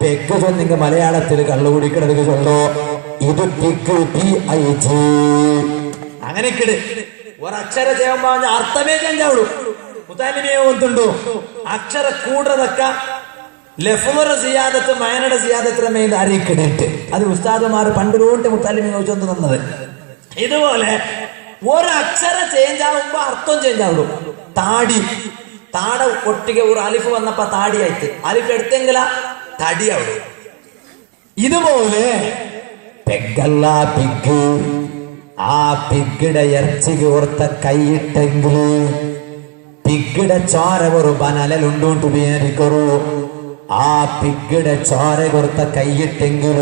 പെക്ക് ചൊന്നിങ്ങ മലയാളത്തിൽ കള്ളുകുടിക്കിടക്ക് ചൊല്ലോ. ഇത് പിക്ക് PIG അങ്ങനെ ഒരക്ഷര ചെയ്യുമ്പോ അർത്ഥമേ ചെഞ്ചാവുള്ളൂ. മുതാലിമേ ഒന്നുണ്ടോ അക്ഷര കൂടതൊക്ക ലഫ്ലുറ സിയാദത്ത് മയനയുടെ സിയാദത്തിന്റെ മേൽ അറിയിക്കിടയിട്ട് അത് ഉസ്താദുമാർ പണ്ടിലോട്ട് മുത്താലിമെ ചോദിച്ചു തന്നത്. ഇതുപോലെ ഒരക്ഷര ചേഞ്ച് ആവുമ്പോ അർത്ഥം ചേഞ്ച് ആവുള്ളൂ. താട ഒട്ടിക ഒരു അലിഫ് വന്നപ്പോ താടിയായിട്ട് അലിഫ് എടുത്തെങ്കില തടിയാവുള്ളൂ. ഇതുപോലെ പെഗ്ഗല്ല പിഗ്, ആ പിഗ്ഗിടെ ഇറച്ചിക്ക് ഓർത്ത കൈയിട്ടെങ്കിൽ പിഗ്ഗിടെ ചോര ഒരു ബനലുണ്ടോണ്ട് വിചാരിക്കറു ആ പിഗ്ഗിടെ ചോര കൊടുത്ത കൈയിട്ടെങ്കിൽ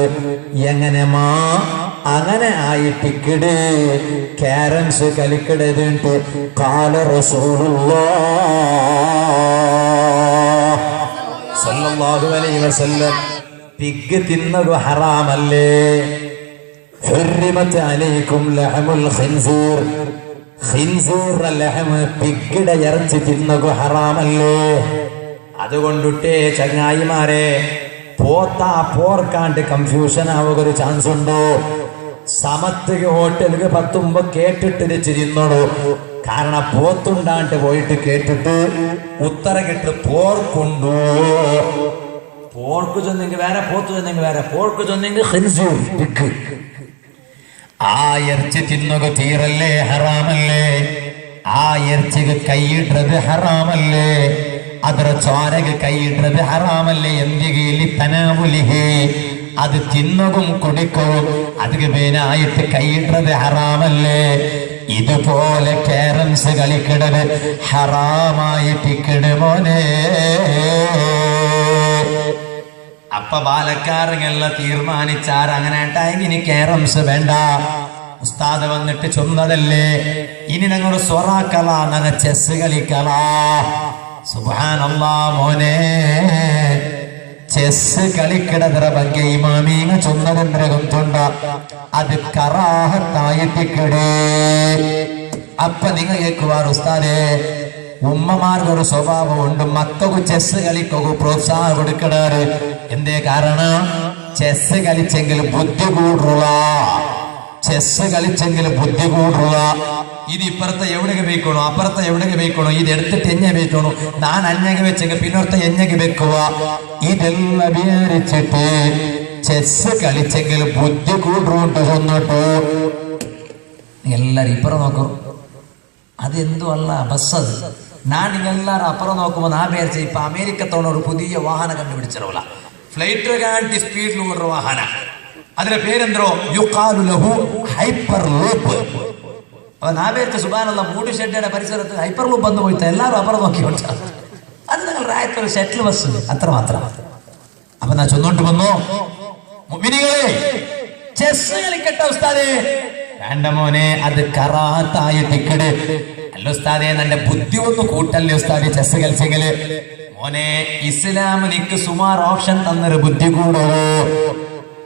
എങ്ങനെമാ അങ്ങനെ ആയിട്ടിക്കിട് ക്യാരംസ് കളിക്കിടതുണ്ട് കാല റസൂലുള്ളാഹ് സല്ലല്ലാഹു അലൈഹി വസല്ലം പിഗ് തിന്നത് ഹറാമല്ലേ ഹുർരിമത് അലൈക്കും ലഹമുൽ ഖിൻസീർ ഖിൻസീർ ലഹം പിഗ്ഗിടെ ഇറച്ചി തിന്നത് ഹറാമല്ലേ അതുകൊണ്ടിട്ടേ ചങ്ങായിമാരെ പോർക്കാണ്ട് കൺഫ്യൂഷൻ ആവുക ചാൻസ് ഉണ്ടോ സമത്ത് ഹോട്ടലിൽ പത്തുമ്പോ കേട്ടിട്ട് ചിരിന്നോളൂ കാരണം പോത്തുണ്ടാണ്ട് പോയിട്ട് കേട്ടിട്ട് ഉത്തര കിട്ട് പോർക്കുണ്ടോ പോർക്ക് ചെന്നെങ്കിൽ വേറെ പോത്ത് ചെന്നെങ്കിൽ വേറെ പോർക്ക് ചെന്നെങ്കിൽ ആ ഇറച്ചി തിന്നുക തീരല്ലേ ഹറാമല്ലേ ആ ഇറച്ചിക്ക് കൈയിടുന്നത് ഹറാമല്ലേ ಅದರ ചോരಗೆ ಕೈಯಿಡ್றது ಹರಾಮಲ್ಲೇ ಎಂದಿಗೆ ಇಲ್ಲಿ ತನಾವುಲಿಹಿ ಅದು ತಿನ್ನೋದು ಕುಡಿಕೋದು ಅದಕ್ಕೆ ಬೇನಾയിട്ട് ಕೈಯಿಡ್றது ഹറാമല്ലേ ഇതുപോലെ ക്യാരംസ് കളിക്കിടത് ഹറാമായിട്ടിക്കിട് മോനെ അപ്പ ബാലക്കാരങ്ങെല്ലാം തീരുമാനിച്ചാർ അങ്ങനെ ഉണ്ടായെങ്കിൽ ഇനി ക്യാരംസ് വേണ്ട ഉസ്താദ് വന്നിട്ട് ചൊന്നതല്ലേ ഇനി ഞങ്ങൾ സ്വറാക്കല ഞങ്ങൾ ചെസ് കളിക്കല സുബ്ഹാനല്ലാഹ് മോനെ ചെസ് കളിക്കിടതര ಬಗ್ಗೆ ഇമാമീങ്ങ ചൊന്നതെന്ത്ര ഗുന്തുണ്ട അത് കറാഹത്തായിട്ടിക്കടേ അപ്പ നിങ്ങൾ കേൾക്കുവാർ ഉസ്താദേ ഉമ്മമാർക്കൊരു സ്വഭാവമുണ്ട് മക്കൾക്ക് ചെസ് കളിക്കൊക്കെ പ്രോത്സാഹനം കൊടുക്കടാറ് എന്തേ കാരണം ചെസ് കളിച്ചെങ്കിൽ ബുദ്ധി കൂടുക ചെസ് കളിച്ചെങ്കിൽ ബുദ്ധി കൂടുക ഇത് ഇപ്പുറത്തെ എവിടെಗೆ ಬೇಕണോ അപ്പുറത്തെ എവിടെಗೆ ಬೇಕണോ ഇത് എടുത്തിട്ട് എഞ്ഞെ വെച്ചോണു ഞാൻ അഞ്ഞಗೆ വെച്ചെങ്കിൽ പിന്നൊരുത്ത എഞ്ഞಗೆ വെക്കുക ഇതെല്ലാം വിചാരിച്ചിട്ട് ചെസ് കളിച്ചെങ്കിൽ ബുദ്ധി കൂടുണ്ട് ചെന്നിട്ടു എല്ലാരും ഇപ്പുറം നോക്കൂ അതെന്തോ അല്ല ബസ് അത് ഞാൻ നിങ്ങളെല്ലാരും അപ്പുറം നോക്കുമ്പോൾ ഞാൻ വിചാരിച്ച ഇപ്പൊ അമേരിക്കത്തോടെ ഒരു പുതിയ വാഹനം കണ്ടുപിടിച്ചിട്ടില്ല ഫ്ലൈറ്റ് കാട്ടി സ്പീഡിലുള്ള വാഹന അതിന്റെ പേരെന്തോ യുഖാലു ലഹു ഹൈപ്പർ ലൂപ്പ് അപ്പൊ ഞാൻ വിചാരിച്ച സുബ്ഹാനല്ലാഹ് മൂടി ഷെഡയുടെ പരിസരത്ത് ഹൈപ്പർ ലൂപ്പ് വന്നു പോയിട്ട് എല്ലാവരും അപ്പുറം നോക്കിയോട്ട് അത് നിങ്ങൾ രായത്തൊരു ഷട്ടിൽ ബസ് അത്രമാത്രം അപ്പൊ ഞാൻ ചൊന്നോണ്ട് വന്നു മുഅ്മിനീങ്ങളെ ചെസ് കളിക്കട്ടെ ഉസ്താദേ വേണ്ട മോനെ അത് കറാത്തായി ടിക്കട് അല്ല ഉസ്താദേ എന്റെ ബുദ്ധി ഒന്ന് കൂട്ടല്ലേ ഉസ്താദേ ചെസ് കളിച്ചെങ്കില് മോനെ ഇസ്ലാം നിക്ക് സുമാർ ഓപ്ഷൻ തന്നൊരു ബുദ്ധി കൂടോ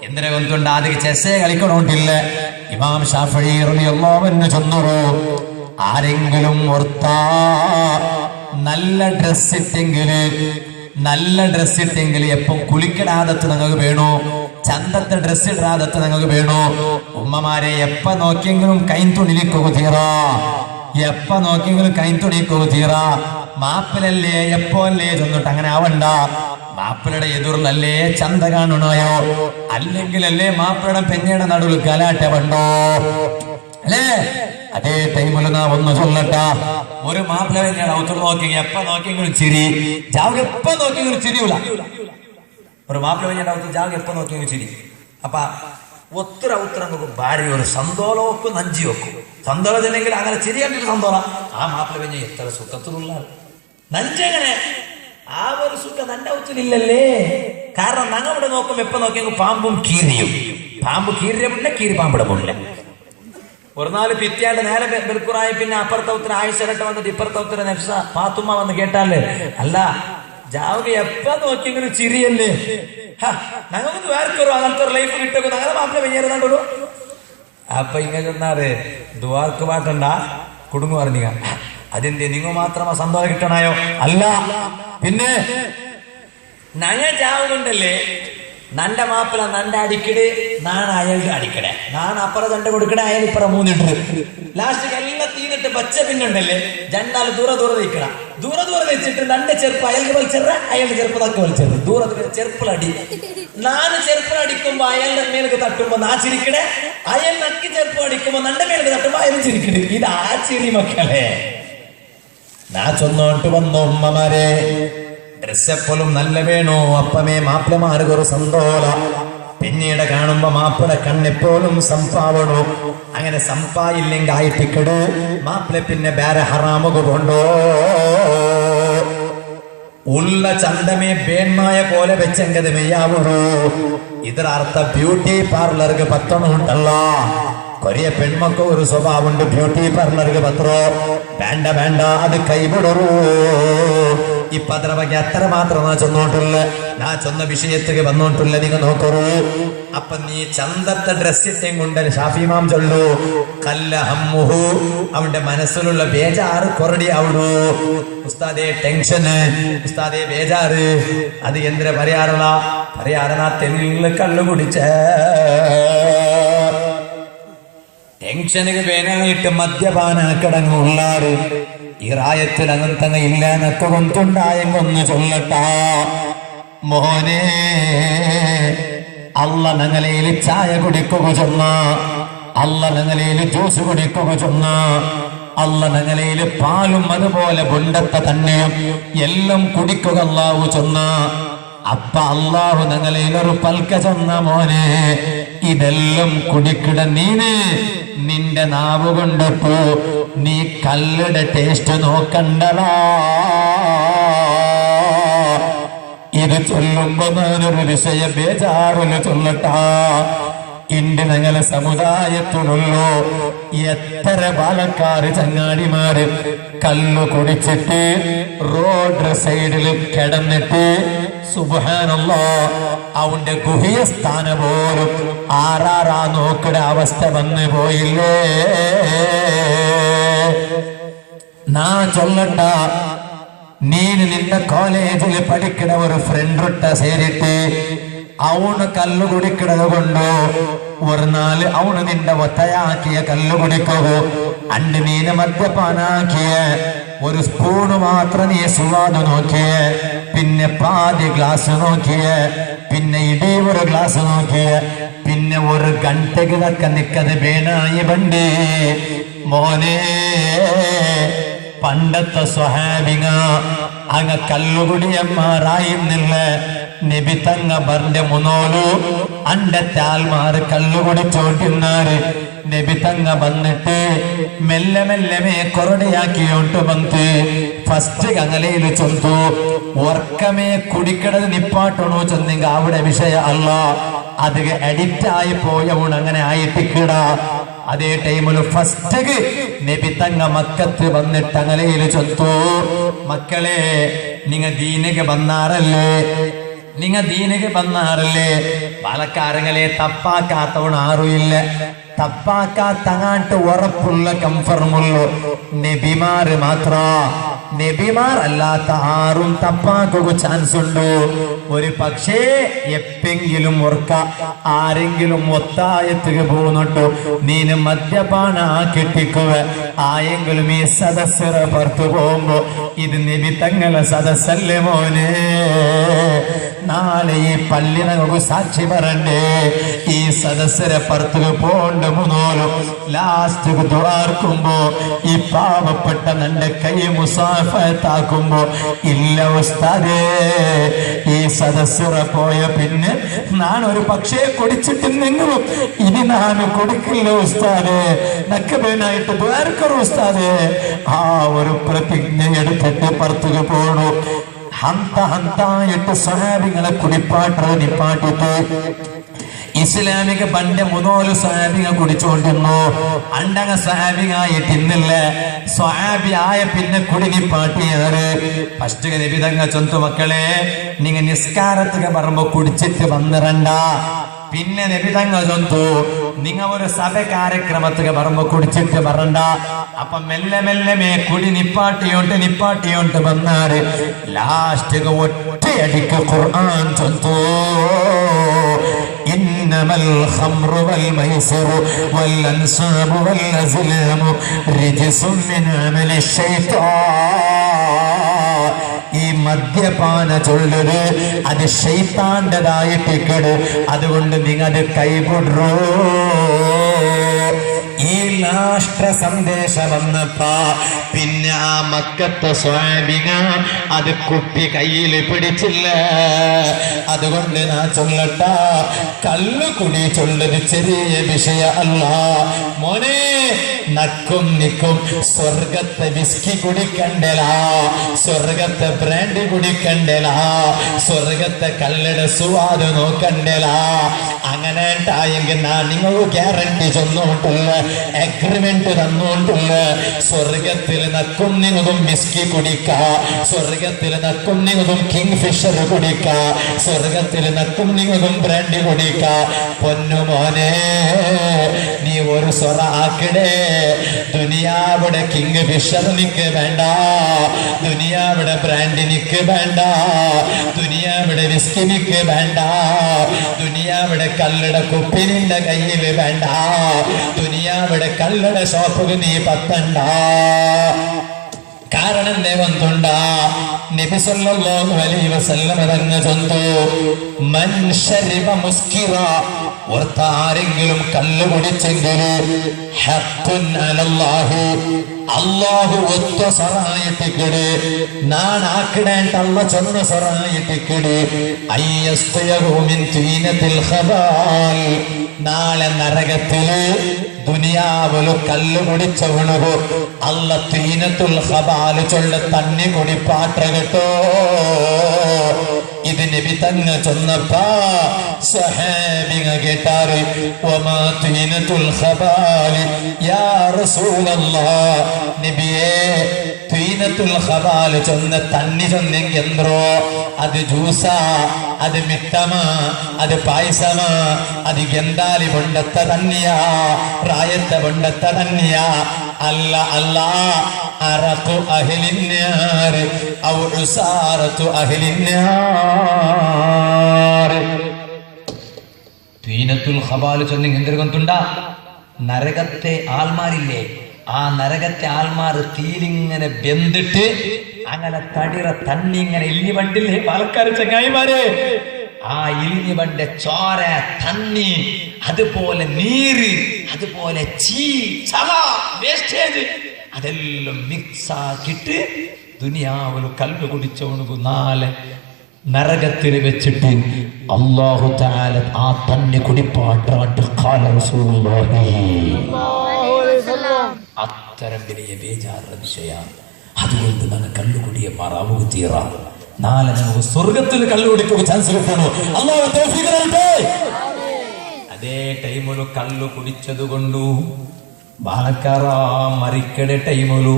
എന്തിനെ കൊണ്ടുണ്ട് ആദ്യം ചെസ്സേ കളിക്കണോണ്ടില്ല ഇമാം ശാഫഈ റളിയല്ലാഹു അൻഹു ചൊന്നു ആരെങ്കിലും ഓർത്താ നല്ല ഡ്രസ് ഇട്ടെങ്കിൽ എപ്പം കുളിക്കടാദത്ത് നിങ്ങൾക്ക് വേണോ ചന്തത്തെ ഡ്രസ് ഇടാദത്ത് നിങ്ങൾക്ക് വേണോ ഉമ്മമാരെ എപ്പ നോക്കിയെങ്കിലും കൈന്തുണിലിക്കുക തീറാ എപ്പ നോക്കിയെങ്കിലും കൈന്തുണിക്കുക തീറാ മാപ്പിലല്ലേ എപ്പോ അല്ലേ ചെന്നിട്ട് അങ്ങനെ ആവണ്ട മാപ്പിളയുടെ എതിർന്നല്ലേ ചന്ത കാണണോയോ അല്ലെങ്കിലല്ലേ മാപ്പിളയുടെ പെഞ്ഞയുടെ നടുവിൽ കലാട്ട വണ്ടോ അല്ലേ അതേ ടൈമിൽ നാ ഒന്ന് ചൊല്ലട്ട ഒരു മാപ്പിള പെഞ്ഞയുടെ ഔത്തർ നോക്കി എപ്പ നോക്കിയെങ്കിലും ചിരി ജാവ് എപ്പ നോക്കിയെങ്കിലും ചിരിയൂല ഒരു മാപ്പിള പെഞ്ഞയുടെ ഔത്തർ ജാവ് എപ്പ നോക്കിയെങ്കിലും ചിരി അപ്പ ഒത്തിരി ഔത്തരം നോക്കും ഭാര്യ ഒരു സന്തോളം വെക്കും നഞ്ചി വെക്കും സന്തോളം ചെല്ലെങ്കിൽ അങ്ങനെ ചിരി കണ്ടിട്ട് സന്തോളം ആ മാപ്പിള പെഞ്ഞ എത്ര സുഖത്തിലുള്ള നഞ്ചെങ്ങനെ ആ ഒരു സുഖം തന്റെ ഔത്തിലില്ലല്ലേ കാരണം ഞങ്ങളുടെ നോക്കും എപ്പോ നോക്കിയെങ്കിൽ പാമ്പും കീരിയും പാമ്പ് കീരിയ മുല്ല കീരി പാമ്പിടെ മുല്ല ഒരു നാല് പിറ്റിയാണ്ട് നേരെ ബെൽക്കുറായി പിന്നെ അപ്പുറത്തെ ഉത്തര ആയിഷരട്ട വന്നിട്ട് ഇപ്പുറത്തെ ഉത്തര നഫ്സ പാത്തുമ്മ വന്ന് കേട്ടാല് അല്ല ജാവുക എപ്പ നോക്കിയെങ്കിലും ചിരിയല്ലേ ഞങ്ങൾക്ക് വേർക്കൊരു അങ്ങനത്തെ ഒരു ലൈഫ് കിട്ടും ഞങ്ങളെ മാപ്പിള വെഞ്ഞേരുന്നാണ്ടോ അപ്പൊ ഇങ്ങനെ ചെന്നാറ് ദുവാർക്ക് പാട്ടണ്ട കുടുങ്ങു പറഞ്ഞ അതെന്തേ നിങ്ങൾ മാത്രമാ സന്തോഷം കിട്ടണായോ അല്ല പിന്നെ ഞങ്ങൾ ചാവുന്നുണ്ടല്ലേ നന്റെ മാപ്പിള നന്റെ അടിക്കട് നാൻ അയാളുടെ അടിക്കട നാൻ അപ്പുറം തന്റെ കൊടുക്കട അയാൾ ഇപ്പുറം മൂന്നിട്ട് ലാസ്റ്റ് എല്ലാം തീന്നിട്ട് പച്ച പിന്നുണ്ടല്ലേ രണ്ടാൾ ദൂരെ നിൽക്കണ ദൂരെ വെച്ചിട്ട് നന്റെ ചെറുപ്പ് അയാൾക്ക് വലിച്ചെറ അയാളുടെ ചെറുപ്പ് തക്ക് വലിച്ചെറ ദൂരത്തിൽ ചെറുപ്പിലടി നാന് ചെറുപ്പിലടിക്കുമ്പോ അയാളുടെ മേലേക്ക് തട്ടുമ്പോ നാ ചിരിക്കടേ അയാൾ നക്കി ചെറുപ്പ് അടിക്കുമ്പോ നന്റെ മേലേക്ക് തട്ടുമ്പോ അയാൾ ചിരിക്കട് ഇത് ആ ചിരി മക്കളെ നാ ചൊന്നോട്ട് വന്നു ഉമ്മമാരെ ഡ്രസ് എപ്പോഴും നല്ല വേണോ അപ്പമേ മാപ്പിളമാർക്ക് ഒരു സന്തോഷ പിന്നീട് കാണുമ്പോ മാപ്പിള കണ്ണെപ്പോഴും സംഭാവണോ അങ്ങനെ സംപായില്ലെങ്കിൽ ആയിട്ടിക്കട് മാപ്പിളെ പിന്നെ ಬೇರೆ ಹರಾಮುಗು ಕೊಂಡೋ ഉള്ള ചന്തമേ ಬೇನ್ಮಾಯ പോലെ വെച്ചെങ്കത് മെയ്യാവുള്ളൂ. ಇದರ ಅರ್ಥ ಬ್ಯೂಟಿ ಪಾರ್ಲರ್ಗೆ ಪತ್ತಣ ಉಂಟಲ್ಲ, കൊറിയ പെൺമക്ക ഒരു സ്വഭാവമുണ്ട്. ബ്യൂട്ടി പാർലർക്ക് പത്രോ വേണ്ട വേണ്ട, അത് കൈവിടറൂ. ഇപ്പൊ ಅದರ ಬಗ್ಗೆ അത്ര മാത്രം നാ ചൊന്നോട്ടുള്ള, നാ ചൊന്ന വിഷയത്തേക്ക് വന്നോട്ടുള്ള നിങ്ങൾ നോക്കറൂ. അപ്പൊ നീ ചന്തത്തെ ഡ്രസ് ഇട്ടേം കൊണ്ട് ഷാഫിമാം ചൊല്ലു കല്ല ഹമ്മുഹു, അവന്റെ മനസ്സിലുള്ള ബേജാറ് കൊറടി ആവുള്ളൂ. ഉസ്താദേ ടെൻഷന്, ഉസ്താദേ ബേജാറ്, അത് എന്തിനാ പറയാറണ തെല്ല് കള്ളു കുടിച്ച ടെൻഷനുക്ക് വേനായിട്ട് മദ്യപാന കിടങ്ങുള്ളാറ്. ഈ റായത്തിൽ അങ്ങനത്തങ്ങ ഇല്ല എന്നൊക്കെ കൊണ്ടുണ്ടായെങ്കൊന്ന് ചൊല്ലട്ട മോനെ. അല്ല ഞങ്ങളേല് ചായ കുടിക്കുക ചൊന്ന, അല്ല ഞങ്ങളേല് ജ്യൂസ് കുടിക്കുക ചൊന്ന, അല്ല ഞങ്ങളേല് പാലും അതുപോലെ ബുണ്ടത്തെ തന്നെയും എല്ലാം കുടിക്കുക അല്ലാഹു ചൊന്ന. അപ്പ അല്ലാഹു ഞങ്ങളേലൊരു പൽക്ക ചൊന്ന മോനെ, ഇതെല്ലാം കുടിക്കിട നീന് നിന്റെ നാവ് കൊണ്ടിട്ടു നീ കല്ലുടെ ടേസ്റ്റ് നോക്കണ്ടടാ. ഇത് ചൊല്ലുമ്പോ ഞാനൊരു വിഷയ ബേജാറില് ചൊല്ലട്ടാ. ഇണ്ട് ഞങ്ങളെ സമുദായത്തിലുള്ളൂ എത്ര പാലക്കാട് ചങ്ങാടിമാര് കല്ലു കുടിച്ചിട്ട് റോഡ് സൈഡിൽ കിടന്നിട്ട് സുബ്ഹാനല്ലാഹ് അവന്റെ ഗുഹ്യ സ്ഥാനം പോലും ആറാറാ നോക്കട അവസ്ഥ വന്നു പോയില്ലേ. നാ ചൊല്ലണ്ട, നീന് നിന്റെ കോളേജിൽ പഠിക്കണ ഒരു ഫ്രണ്ട് സേരിട്ട് അവന് കല്ലു കുടിക്കണത് കൊണ്ടോ ഒരു നാല് അവന് നിന്റെ ഒത്തയാക്കിയ കല്ലു കുടിക്കോ, അണ്ട് നീന് മദ്യപാനാക്കിയ ഒരു സ്പൂണ് മാത്രം നീ സുവാദ് നോക്കിയ, പിന്നെ പാതി ഗ്ലാസ് നോക്കിയ, പിന്നെ ഇടീ ഒരു ഗ്ലാസ് നോക്കിയ, പിന്നെ ഒരു ഗണ്ടക്ക് നിക്കത് വേണായി ബണ്ടി മോനെ. പണ്ടത്തെ സ്വഹാബിങ്ങ അങ്ങ കല്ലുകുടിയന്മാരായിരുന്നില്ല. നബി തങ്ങ ബർന്റെ മുന്നോലു അണ്ടത്തെ ആൾമാർ കല്ലുകുടിച്ചോണ്ടിരുന്നാറ്. നബി തങ്ങ വന്നിട്ട് മെല്ലെ മെല്ലെ കൊറടിയാക്കിയോണ്ട് വന്ന് ഫസ്റ്റ് കങ്ങലയിൽ ചൊന്തു വർക്കമേ കുടിക്കടത് നിപ്പാട്ടണോ ചൊന്നെങ്ക അവിടെ വിഷയ അല്ല, അത് അഡിക്റ്റ് ആയി പോയവൺ അങ്ങനെ ആയിട്ടിക്കട. അതേ ടൈമില് ഫസ്റ്റ് നബി തങ്ങ മക്കത്ത് വന്നിട്ട് അങ്ങലയിൽ ചൊന്തു മക്കളെ നിങ്ങ ദീനക്ക് വന്നാറല്ലേ, നിങ്ങ ദീനക്ക് വന്നാറല്ലേ. പാലക്കാരങ്ങളെ തപ്പാക്കാത്തവൺ ആരുമില്ല, തപ്പാക്കാത്തങ്ങാട്ട് ഉറപ്പുള്ള കംഫർമുള്ളൂ നബിമാര് മാത്ര. നബിമാർ അല്ലാത്ത ആറും തപ്പാക്കുക ചാൻസ് ഉണ്ടോ? ഒരു പക്ഷേ എപ്പെങ്കിലും ഓർക്ക ആരെങ്കിലും ഒത്തായത്തുക പോകുന്നുണ്ടോ, നീന് മദ്യപാന കെട്ടിക്കുക ആയെങ്കിലും ഈ സദസ്സറ പുറത്തു പോകുമ്പോ ഇത് നബി തങ്ങളെ സദസ്സല്ലേ മോനെ. നാളെ ഈ പള്ളി നമുക്ക് സാക്ഷി പറണ്ടേ, ഈ സദസ്സരെ പുറത്തുക പോണ്ട മുന്നോലും ലാസ്റ്റ് ദ്വാർക്കുമ്പോ ഈ പാവപ്പെട്ട നന്റെ കൈ മുസാഫത്താക്കുമ്പോ ഇല്ല ഉസ്താദേ, ഈ സദസ്സറ പോയ പിന്നെ നാനൊരു പക്ഷേ കുടിച്ചിട്ടില്ലെങ്കിലും ഇനി നാന് കൊടുക്കില്ല ഉസ്താദേ, നക്കബേനായിട്ട് ദ്വാർക്കറു ഉസ്താദേ. ആ ഒരു പ്രതിജ്ഞ എടുത്തിട്ട് പുറത്തുക പോണു. ഹന്ത ഹന്തായിട്ട് സ്വഹാബികളെ കുടിപ്പാട്ട നിപ്പാട്ടിട്ട് ഇസ്ലാമിക പണ്ട് മുന്നോല് സ്വഹാബിക കുടിച്ചുകൊണ്ടിരുന്നു. അണ്ടങ്ങ സ്വഹാബികായിട്ട് ഇന്നില്ല, സ്വഹാബി ആയ പിന്നെ കുടിനിപ്പാട്ടിയാറ്. ഫസ്റ്റ് നബിതങ്ങ ചൊന്തു മക്കളെ നിങ്ങ നിസ്കാരത്തുക പറയുമ്പോ കുടിച്ചിട്ട് വന്നിരണ്ട. പിന്നെ നബിതങ്ങ ചൊന്തു നിങ്ങ ഒരു സഭ കാര്യക്രമത്തുക പറയുമ്പോ കുടിച്ചിട്ട് വരണ്ട. അപ്പൊ മെല്ലെ മെല്ലെ കുടി നിപ്പാട്ടിയോണ്ട് വന്നാറ്. ലാസ്റ്റ് ഒറ്റയടിക്ക് ഖുർആൻ ചൊന്തു إنما الخمر والميسر والأنصاب والأزلام رجس من عمل الشيطان. ഈ മദ്യപാന ചൊല്ലത് അത് ശൈത്താന്റേതായിട്ടിക്കട്, അതുകൊണ്ട് നിങ്ങൾ കൈവിടൂ. ഈ രാഷ്ട്ര സന്ദേശം വന്നപ്പോ പിന്നെ ആ മക്കത്തെ സ്വാബിക അത് കുപ്പി കയ്യിൽ പിടിച്ചില്ല. അതുകൊണ്ട് ഞാൻ ചൊല്ലട്ട, കള്ളു കുടി ചൊല്ലത് ചെറിയ വിഷയ അല്ല മോനെ. നക്കും നിക്കും സ്വർഗത്തെ വിസ്കി കുടിക്കണ്ടലാ, സ്വർഗത്തെ ബ്രാൻഡ് കുടിക്കണ്ടലാ, സ്വർഗത്തെ കല്ലട സുവാദ് നോക്കണ്ടലാ. അങ്ങനെ ഉണ്ടായെങ്കിൽ ഞാൻ നിങ്ങൾ ഗ്യാരണ്ടി ചൊന്നോണ്ടുള്ള അഗ്രിമെന്റ് തന്നോണ്ടുള്ള സ്വർഗത്തിൽ നക്കും നിങ്ങതും വിസ്കി കുടിക്ക, സ്വർഗത്തിൽ നക്കും നിങ്ങതും കിങ് ഫിഷർ കുടിക്ക, സ്വർഗത്തിൽ നക്കും നിങ്ങതും ബ്രാൻഡ് കുടിക്ക. പൊന്നു മോനെ, നീ ഒരു സ്വറ ആക്കിടേ. ദുനിയാവിടെ കിങ് ഫിഷർ നിക്ക് വേണ്ട, ദുനിയാവിടെ ബ്രാൻഡ് നിക്ക് വേണ്ട, ദുനിയാവിടെ വിസ്കി നിക്ക് വേണ്ട, ദുനിയാവിടെ കല്ലട കുപ്പി നിന്റെ കയ്യിൽ വേണ്ട, ദുനിയാവിടെ കല്ലട ഷോപ്പുകൾ നീ പത്തണ്ട. കാരണം ദേവന്തുണ്ട നബി സല്ലല്ലാഹു അലൈഹി വസല്ലം തങ്ങൾ ചൊന്നു, മൻ ശരിബ മുസ്കിറ, ആരെങ്കിലും കല്ല് കുടിച്ചെങ്കിൽ ഹഖ്ഖുൻ അലല്ലാഹി, അല്ലാഹു ഒത്ത സറായിട്ടിക്കട് നാനാക്കിടേണ്ട അല്ല ചൊന്ന സറായിട്ടിക്കട് അയ്യസ്തയഹു മിൻ തീനത്തിൽ ഖബാൽ. നാളെ നരകത്തില് ദുനിയാവില് കല്ല് കുടിച്ചവണു അല്ല തീനത്തുൽ ഖബാൽ ചൊല്ല തണ്ണി കുടിപ്പാട്ട കേട്ടോ. ഇത് നബി തങ്ങ ചൊന്നപ്പോ സഹാബിക കേട്ടാറ്, വമാ തീനത്തുൽ ഖബാൽ യാ റസൂലല്ലാഹ്. നബിയേ, തീനത്തുൽ ഖബാൽ ചൊന്ന തണ്ണി ചൊന്നെങ്കിൽ എന്തോ അത് ജ്യൂസാ, അത് മിട്ടമാ, അത് പായസമാ, അത് ഗന്ധാലി കൊണ്ടത്ത തന്നെയാ, പ്രായത്തെ കൊണ്ടത്ത തന്നെയാ. അല്ല അല്ല, അറഖു അഹ്ലിന്നാർ ഔ ഉസാറതു അഹ്ലിന്നാർ. തീനത്തുൽ ഖബാൽ ചൊന്നെങ്കിൽ എന്തിരുകൊണ്ടുണ്ട നരകത്തെ ആൽമാരില്ലേ, ആ നരകത്തെ ആൽമാർ തീലിങ്ങനെ ബെന്തിട്ട് അങ്ങനെ തടിറ തണ്ണി ഇങ്ങനെ ഇല്ലി വണ്ടില്ലേ പാലക്കാട് ചങ്ങായിമാരെ, ആ ഇലിഞ്ഞി വണ്ട ചോര തണ്ണി അതുപോലെ നീര് അതുപോലെ ചീ ചവ വേസ്റ്റേജ് അതെല്ലാം മിക്സ് ആക്കിയിട്ട് ദുനിയാവിൽ കല്ല് കുടിച്ചവണു നാല് നരകത്തിൽ വെച്ചിട്ട് അല്ലാഹു തആല ആ തന്നെ കുടിപ്പാട്ടാട്ട് ഖാല റസൂലുള്ളാഹി. അത്തരം വലിയ ബേജാറുള്ള വിഷയമാണ്. അതുകൊണ്ട് നമ്മൾ കല്ലുകുടിയെ മറാവുക തീറ. നാളെ നമുക്ക് സ്വർഗത്തിൽ കല്ലുകുടിക്കുക ചാൻസ് കിട്ടണോ? അല്ലാഹു തൗഫീഖ് നൽകട്ടെ. അതേ ടൈമില് കല്ലു കുടിച്ചത് കൊണ്ടു ബാലക്കാറ മരിക്കടെ ടൈമിലു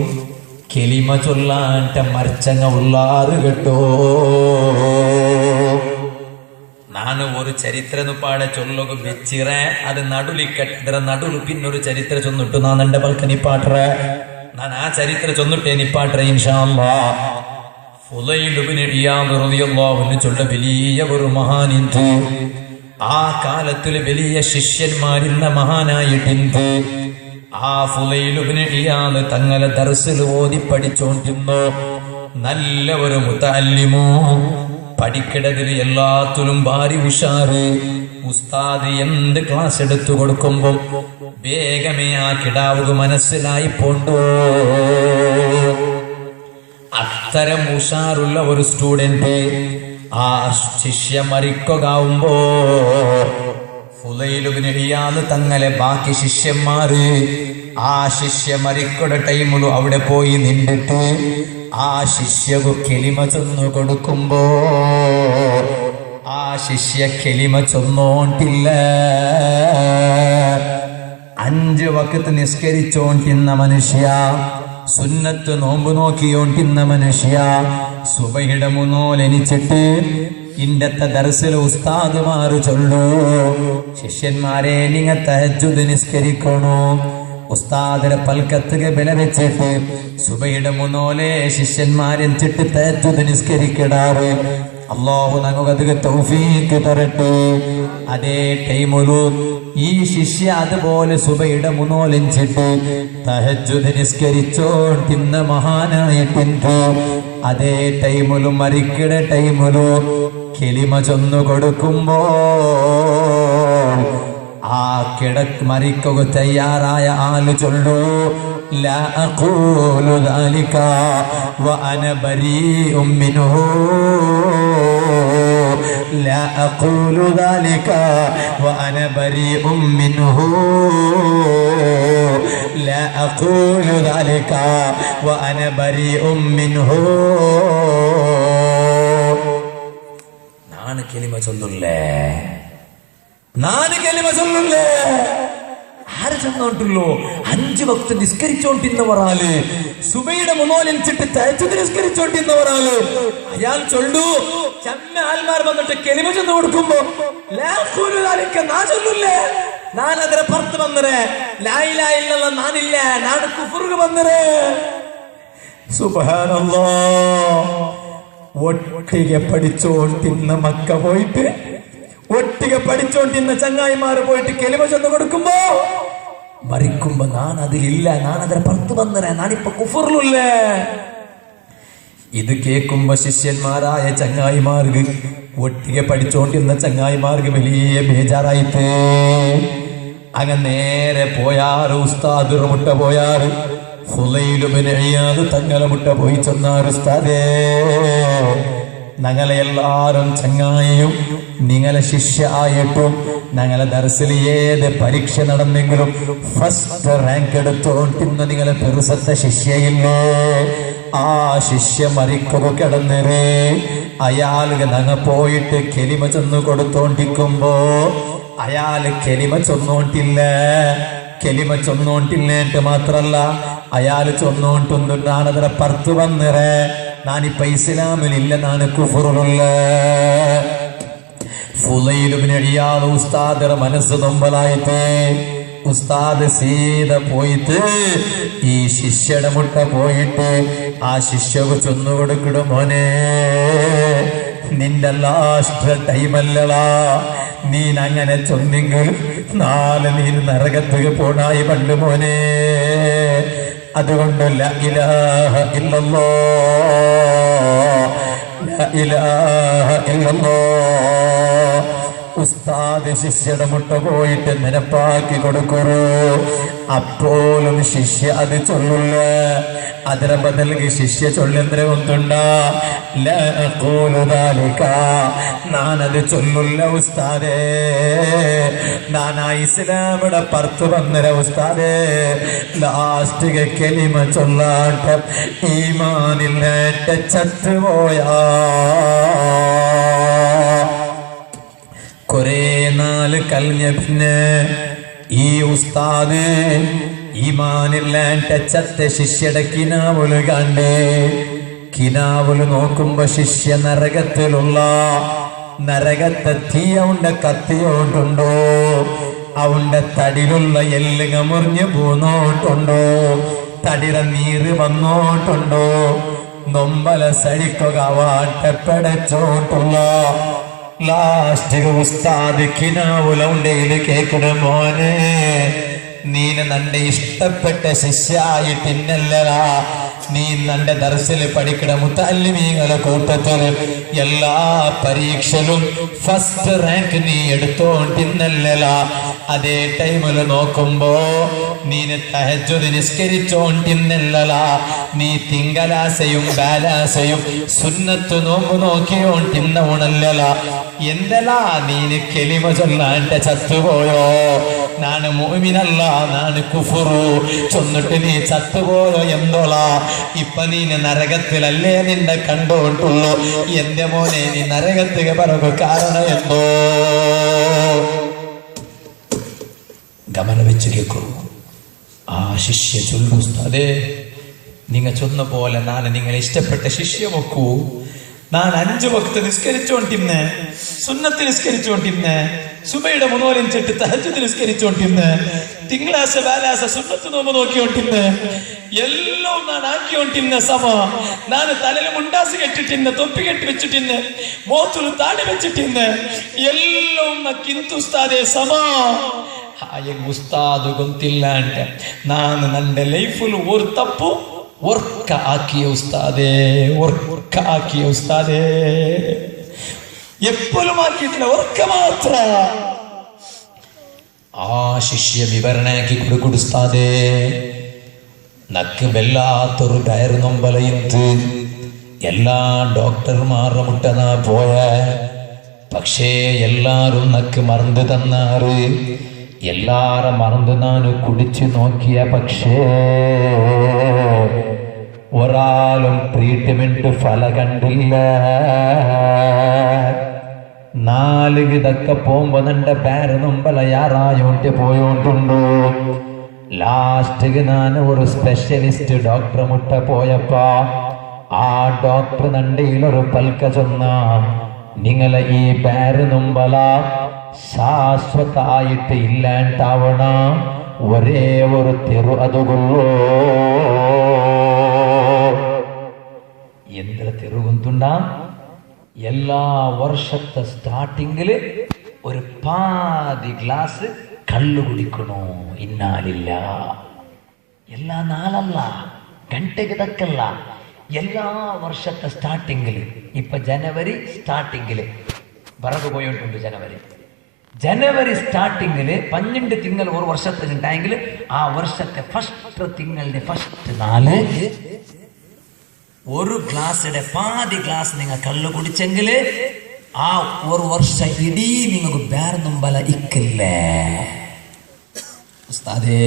കെലിമ ചൊല്ലാണ്ട മരിച്ചങ്ങ ഉള്ളാറ് കേട്ടോ. ನಾನು ഒരു ചരിത്ര നുപ്പാടെ ചൊല്ലുക വെച്ചിറ അത് നടുലിക്കട്ടിര നടുಲು പിന്നൊരു ചരിത്ര ചൊന്നിട്ടു നാൻ എന്റെ പൽക്ക നിപ്പാട്ര ഞാൻ ആ ചരിത്ര ചൊന്നിട്ടേ നിപ്പാട്ര ഇൻഷാ അല്ലാഹ്. ഫുളൈൽ ഇബ്നു ഇയാദ് റളിയല്ലാഹു അൻഹു ചൊല്ല വലിയ ഒരു മഹാനിന്ത്. ആ കാലത്തിൽ വലിയ ശിഷ്യന്മാരിന്ന മഹാനായിട്ടുണ്ട്. ആ ഫുളൈൽ ഇബ്നു ഇയാദ് തങ്ങളെ ദർസിൽ ഓതി പഠിച്ചോണ്ടിരുന്നു. നല്ല ഒരു മുതഅല്ലിമു, പഠിക്കിടതിൽ എല്ലാത്തിലും ഭാരി ഉഷാറ്. ഉസ്താദ് എന്ത് ക്ലാസ് എടുത്തു കൊടുക്കുമ്പം വേഗമേ ആ കിടാവുക മനസ്സിലായി പോണ്ടോ. അത്തരം ഉഷാറുള്ള ഒരു സ്റ്റുഡന്റ് ആ ശിഷ്യ മരിക്കുകയാവുമ്പോ ഫുളൈൽ ഇബ്നു ഇയാദ് തങ്ങളെ ബാക്കി ശിഷ്യന്മാര് ആ ശിഷ്യ മരിക്കുന്ന ടൈമിലും അവിടെ പോയി നിന്നിട്ട് ആ ശിഷ്യകു കെലിമ ചൊന്നു കൊടുക്കുമ്പോ ആ ശിഷ്യ കെലിമ ചൊന്നോണ്ടില്ല. 5 വഖത്ത് നിസ്കരിച്ചോണ്ടിരുന്ന മനുഷ്യ, സുന്നത്ത് നോമ്പ് നോക്കിയോണ്ടിരുന്ന മനുഷ്യ, സുബഹിയുടെ മുന്നോലെനിച്ചിട്ട് ഇന്നത്തെ ദർസിൽ ഉസ്താദുമാര് ചൊല്ലു, ശിഷ്യന്മാരെ നിങ്ങ തഹജ്ജുദ് നിസ്കരിക്കണോ. ഉസ്താദിന്റെ പൽക്കത്തുക ബല വെച്ചിട്ട് സുബഹിയുടെ മുന്നോലെ ശിഷ്യന്മാരെന്നിട്ട് തഹജ്ജുദ് നിസ്കരിക്കടാറ്. അല്ലാഹു നമുക്ക് തൗഫീഖ് തരട്ടെ. അതേ ടൈമിലു ഈ ശിഷ്യ അതുപോലെ സുബഹിയുടെ മുന്നോലെഞ്ചിട്ട് തഹജ്ജുദ് നിസ്കരിച്ചോണ്ടിന്ന മഹാനായിട്ടുണ്ട്. അതേ ടൈമിലും മരിക്കട ടൈമിലു കെലിമ ചൊന്നു കൊടുക്കുമ്പോ ആ മരിക്കുക തയ്യാറായ ആള് ചൊല്ലൂ ലാ അഖൂലു ദാലിക വഅന ബരീഉം മിൻഹു ലാ അഖൂലു ദാലിക വഅന ബരീഉം മിൻഹു ലാ അഖൂലു ദാലിക വഅന ബരീഉം മിൻഹു. നാണ് കലിമ ചൊല്ലുല്ലേ, നാല് കലിമ ചൊല്ലുല്ലേ. ആര് ചെന്നോട്ടുള്ളൂ? 5 വക്ത് നിസ്കരിച്ചോണ്ടിരുന്നവരാല്, സുബൈയുടെ മുന്നോലിച്ചിട്ട് തഹജ്ജുദ് നിസ്കരിച്ചോണ്ടിരുന്നവരാല്. അയാൾ ചൊല്ലു ചമ്മ ആൽമാർ വന്നിട്ട് കലിമ ചെന്ന് കൊടുക്കുമ്പോ നാ ചൊല്ലുല്ലേ, ഞാൻ അതിനെ പുറത്ത് വന്നറേ ലാ ഇലാഹ ഇല്ലല്ലാഹ് നാനില്ല, നാണ് കുഫ്റുക വന്നറേ. സുബ്ഹാനല്ലാഹ്. ഒട്ടിಗೆ പഠിച്ചോണ്ടിരുന്ന മക്ക പോയിട്ട്, ഒട്ടിಗೆ പഠിച്ചോണ്ടിരുന്ന ചങ്ങായിമാര് പോയിട്ട് കലിമ ചെന്ന് കൊടുക്കുമ്പോ മരിക്കുമ്പോ ഞാൻ അതിലില്ല, ഞാൻ അതിനെ പുറത്ത് വന്നറേ, ഞാനിപ്പോ കുഫറിലല്ലേ. ഇത് കേൾക്കുമ്പോ ശിഷ്യന്മാരായ ചങ്ങായിമാർക്ക്, ഒട്ടിಗೆ പഠിച്ചോണ്ടിരുന്ന ചങ്ങായിമാർക്ക് വലിയ ബേജാറായിട്ട് അങ്ങനെ നേരെ പോയാറ് ഉസ്താദ് മുട്ട പോയാറ് ഫുലൈലുബിനഴിയാത് തങ്ങളെ മുട്ട പോയി ചെന്നാറ് ഉസ്താദേ, ഞങ്ങളെ എല്ലാരും ചങ്ങായിയും നിങ്ങളെ ശിഷ്യ ആയിട്ടും ഞങ്ങളെ ദർസിൽ ഏത് പരീക്ഷ നടന്നെങ്കിലും ഫസ്റ്റ് റാങ്ക് എടുത്തോണ്ടിരുന്ന നിങ്ങളെ പെരുസത്തെ ശിഷ്യയില്ലേ, ആ ശിഷ്യ മരിക്കുക കിടന്നേ. അയാൾക്ക് ഞങ്ങ പോയിട്ട് കെലിമ ചെന്ന് കൊടുത്തോണ്ടിരിക്കുമ്പോ അയാള് കെലിമ ചൊന്നോണ്ടില്ല, കെലിമ ചൊന്നോണ്ടില്ലേട്ട് മാത്രല്ല അയാള് ചൊന്നോണ്ടൊന്നും ഞാനതിനെ പുറത്ത് വന്നറേ, ഞാനിപ്പ ഇസ്ലാമിലില്ല, ഞാൻ കുഫറിലുള്ള. ഫുലൈലുബിനഴിയാതെ ഉസ്താദര മനസ്സ് നൊമ്പലായിട്ട് ഉസ്താദ് സീത പോയിട്ട് ഈ ശിഷ്യയുടെ മുട്ട പോയിട്ട് ആ ശിഷ്യക്ക് ചൊന്നു കൊടുക്കണ മോനെ, നിന്റെ ലാസ്റ്റ് ടൈമല്ലടാ, നീ അങ്ങനെ ചൊന്നെങ്കിൽ നാളെ നീ നരകത്തുക പോണായി പണ്ട് മോനെ. അതുകൊണ്ട് ലാ ഇലാഹ ഇല്ലല്ലാഹ്, ലാ ഇലാഹ ഇല്ലല്ലാഹ്. ഉസ്താദ് ശിഷ്യയുടെ മുട്ട പോയിട്ട് നിരപ്പാക്കി കൊടുക്കൂ. അപ്പോലും ശിഷ്യ അത് ചൊല്ലില്ല, ಅದರ ಬದಲಿಗೆ ಶಿಷ್ಯ ಚೊಲ್ಲಂದ್ರೆ ಒಂದುಂಡ ಲಾ ಅಖೂಲು ದಾಲಿಕ, ನಾನದು ಚೊಲ್ಲುಲ್ಲ ಉಸ್ತಾದೇ, ನಾನ ಇಸ್ಲಾಮದ ಪರ್ತು ಬಂದರೆ ಉಸ್ತಾದೇ ലാസ്റ്റിಗೆ കലിമ ചൊല്ലാട്ട ഈമാനില്ലാട്ട ചത്തുപോയാ. കുറേ നാല് കഴിഞ്ഞ പിന്നെ ഈ ഉസ്താദ് ഈമാനില്ലാണ്ട ചത്ത ശിഷ്യയുടെ കിനാവുല് കണ്ട്, കിനാവുല് നോക്കുമ്പോ ശിഷ്യ നരകത്തിലുള്ള നരകത്തെ തീയവുണ്ട കത്തിയോണ്ടുണ്ടോ, അവന്റെ തടിയിലുള്ള എല്ലുക മുറിഞ്ഞു പോന്നോട്ടുണ്ടോ, തടിയുടെ നീര് വന്നോട്ടുണ്ടോ, നൊമ്പല സഴിക്കുക വാട്ടപ്പെടച്ചോട്ടുള്ള. ലാസ്റ്റ് ഉസ്താദ് കിനാവുല ഉണ്ടെങ്കിൽ കേൾക്കണ മോനെ, നീന് നന്റെ ഇഷ്ടപ്പെട്ട ശിഷ്യായിട്ടിന്നല്ലടാ, നീ നന്റെ ദർസിൽ പഠിക്കണ മുത്തല്ലിമീങ്ങളെ കൂട്ടത്തില് എല്ലാ പരീക്ഷയിലും ഫസ്റ്റ് റാങ്ക് നീ എടുത്തോണ്ടിന്നല്ലടാ. അതേ ടൈമില് നോക്കുമ്പോ നീന് തഹജ്ജുദ് നിസ്കരിച്ചോണ്ടിന്നല്ലടാ, നീ തിങ്കളാസയും ബാലാസയും സുന്നത്ത് നോമ്പ് നോക്കിയോണ്ടിന്നവണല്ലടാ. എന്തല്ലാ നീന് കെലിമ ചൊല്ലാണ്ട ചത്തുപോയോ? നാണ് മുഅ്മിനല്ല, നാണ് കുഫുറു ചൊന്നിട്ട് നീ ചത്തുപോയോ എന്തോളാ? ഇപ്പൊ നീ നരകത്തിലല്ലേ നിന്നെ കണ്ടോണ്ടുള്ളൂ. എന്റെ മോനെ, നീ നരകത്തില് പറക കാരണം എന്തോ? ഗമന വെച്ച് കേൾക്കൂ. ആ ശിഷ്യ ചൊല്ലു, അതെ നിങ്ങ ചൊന്ന പോലെ നാണ് നിങ്ങളെ ഇഷ്ടപ്പെട്ട ശിഷ്യ വെക്കൂ. ഞാൻ 5 വക്ത് നിസ്കരിച്ചോണ്ടിരുന്ന്, സുന്നത്ത് നിസ്കരിച്ചോണ്ടിരുന്ന്, സുബൈയുടെ മുന്നോലിച്ചിട്ട് തഹജ്ജുദ് നിസ്കരിച്ചോണ്ടിരുന്ന്, തിങ്കളാഴ്ച ബാലാസ സുന്നത്ത് നോമ്പ് നോക്കിയോണ്ടിരുന്ന്, എല്ലാം ഞാൻ ആക്കിയോണ്ടിരുന്ന സമ. ഞാൻ തലയിൽ മുണ്ടാസ് കെട്ടിട്ടിന്ന്, തൊപ്പി കെട്ടി വെച്ചിട്ടിന്ന്, മോത്തുല് താടി വെച്ചിട്ടിന്ന്, എല്ലാം കിന്തുസ്താദേ സമ. ഉസ്താദ് ഗൊಂತಿಲ್ಲಾಂಟ ನಾನು ನನ್ನ ಲೈಫಲ್ಲಿ ഒരു തപ്പു വർക്ക ആക്കിയ ഉസ്താദേ, വർക്ക ആക്കിയ ഉസ്താദേ, എപ്പോഴും ആക്കിയിട്ടില്ല, വർക്ക മാത്ര. ആ ശിഷ്യ വിവരണയാക്കി കൊടുക്കുടുസ്താദേ, നക്ക് വല്ലാത്തൊരു കയറ് നൊമ്പലയിത്ത് എല്ലാ ഡോക്ടർമാരുടെ മുട്ടനാ പോയ. പക്ഷേ എല്ലാരും നക്ക് മറந்து തന്നാറ്. എല്ലാരും മറந்து നാന് കുടിച്ചു നോക്കിയ. പക്ഷേ ഒരാളും ട്രീറ്റ്മെന്റ് ഫല കണ്ടില്ല. 4 വിധക്ക പോകുമ്പോ നിന്റെ പേര് നൊമ്പല യാറായോണ്ട് പോയോണ്ടുണ്ടോ. ലാസ്റ്റ് ഞാൻ ഒരു സ്പെഷ്യലിസ്റ്റ് ഡോക്ടർ മുട്ട പോയപ്പോ ആ ഡോക്ടർ നണ്ടിയിലൊരു പൽക്ക ചൊന്ന, നിങ്ങളെ ഈ പേര് നൊമ്പല ശാശ്വതായിട്ട് ഇല്ലാണ്ടാവണ ഒരേ ഒരു തെരു അതുകൊള്ളൂ. എന്തിന് തെരുകുന്തുണ്ട? എല്ലാ വർഷത്തെ സ്റ്റാർട്ടിങ്ങില് ഒരു പാതി ഗ്ലാസ് കള്ളു കുടിക്കണോ. ഇന്നാലില്ല. എല്ലാ നാളല്ല, ഗಂಟೆಗೆ തക്കല്ല, എല്ലാ വർഷത്തെ സ്റ്റാർട്ടിങ്ങില്. ഇപ്പൊ ജനുവരി സ്റ്റാർട്ടിങ്ങില് പറകു പോയിട്ടുണ്ട്. ജനുവരി സ്റ്റാർട്ടിങ്ങില് 12 തിങ്കൾ ഒരു വർഷത്തിന് ഉണ്ടായെങ്കിൽ ആ വർഷത്തെ ഫസ്റ്റ് തിങ്കളുടെ ഫസ്റ്റ് 4 ഒരു ഗ്ലാസ്സിന്റെ പാതി ഗ്ലാസ് നിങ്ങൾ കള്ളു കുടിച്ചെങ്കിൽ ആ ഒരു വർഷം ഇടീ നിങ്ങൾക്ക് വേറെ നൊമ്പല ഇക്കില്ലേ. ഉസ്താദേ,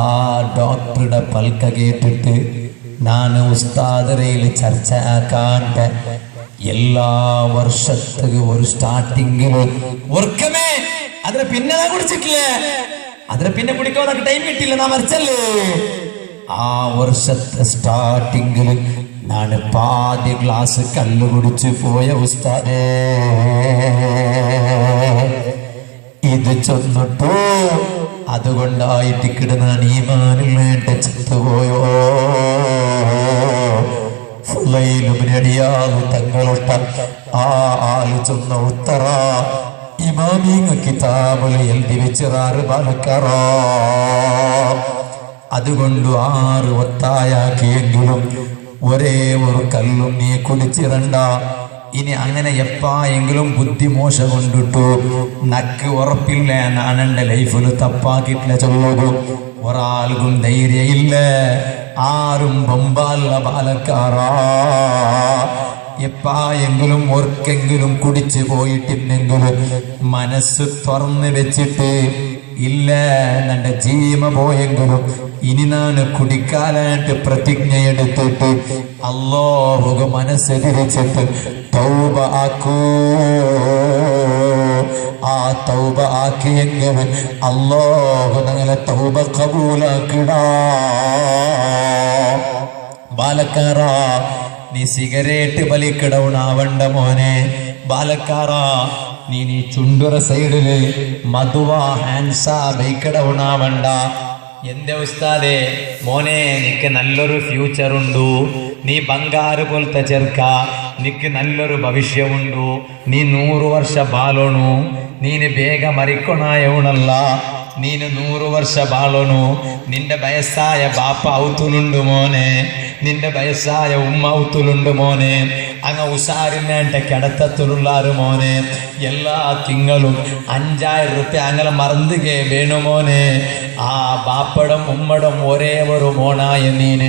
ആ ഡോക്ടറുടെ പൽക്ക കേട്ടിട്ട് ഞാൻ ഉസ്താദരയിൽ ചർച്ച ആക്കാണ്ട് എല്ലാ വർഷത്തേക്ക് ഒരു സ്റ്റാർട്ടിങ്ങില് വർക്കമേ അതിന് പിന്നെ കുടിച്ചിട്ടില്ലേ, അതിന് പിന്നെ കുടിക്കാൻ ടൈം കിട്ടില്ല, നാ മരിച്ചല്ലേ. ആ വർഷത്തെ സ്റ്റാർട്ടിങ്ങില് ഞാൻ പാതി ഗ്ലാസ് കല്ല് കുടിച്ചു പോയ ഉസ്താദേ. ഇത് ചൊന്നിട്ടോ അതുകൊണ്ടായിട്ട് കിടന്നാണ് ഈമാനില്ലേണ്ട ചത്തുപോയോ. തങ്ങളൊട്ട ആ ആള് ചൊന്ന ഉത്തറ ഇമാമിങ്ങ കിതാബില് എഴുതി വെച്ചതാറ് ബാലക്കാറ. അതുകൊണ്ട് 6 ഒത്തായാക്കിയെങ്കിലും ഒരേ ഒരു കല്ലും നീ കുടിച്ചിരണ്ട. ഇനി അങ്ങനെ എപ്പായെങ്കിലും ബുദ്ധിമോശ കൊണ്ടിട്ടു നക്ക് ഉറപ്പില്ല, ഞാൻ എൻ്റെ ലൈഫിൽ തപ്പാക്കിട്ടില്ല ചൊല്ലു. ഒരാൾക്കും ധൈര്യമില്ല, ആരും ബൊമ്പല്ല ബാലക്കാറാ. എപ്പായെങ്കിലും ഒർക്കെങ്കിലും കുടിച്ചു പോയിട്ടില്ലെങ്കിലും മനസ്സ് തുറന്ന് വെച്ചിട്ട് ഇല്ല എന്നെ ജീവ പോയെങ്കിലും ഇനി ഞാൻ കുടിക്കാനായിട്ട് പ്രതിജ്ഞ എടുത്തിട്ട് അല്ലാഹു മനസ്സ് തിരിച്ചിട്ട് തൗബ ആക്കൂ. ആ തൗബ ആക്കിയെങ്കിൽ അല്ലാഹു ഞങ്ങളെ തൗബ കബൂലാക്കിടാ. ബാലക്കാറാ, നീ സിഗരറ്റ് വലിക്കിടവണാവണ്ട മോനെ. ബാലക്കാറാ, നീ ചുണ്ടുറ സൈഡില് മധുവ ഹാൻസാ ബൈക്കിടവണാവണ്ട. എന്റെ ഉസ്താദേ, മോനെ നിക്ക് നല്ലൊരു ഫ്യൂച്ചർ ഉണ്ടു. നീ ബംഗാറ് പോലത്തെ ചെറുക്ക, നിക്ക് നല്ലൊരു ഭവിഷ്യമുണ്ടു. നീ 100 വർഷ ബാലോണു. നീന് ಬೇಗ മരിക്കണായവണല്ല. ನೀನು 100 ವರ್ಷ ಬಾಳೋನು. ನಿಂದ ವಯಸ್ಸಾಯ ಬಾಪ ಔತುಲುಂಡು മോനെ, നിന്റെ വയസ്സായ ഉമ്മ ഔത്തുലുണ്ട് മോനെ. അങ്ങ് ഉഷാറിനെ കിടത്തത്തിലുള്ളാറ് മോനെ. എല്ലാ തിങ്കളും 5000 റുപ്യ അങ്ങനെ മറന്നുകേ വേണു മോനെ. ആ ബാപ്പടം ഉമ്മടം ഒരേ ഒരു മോണായ നീന്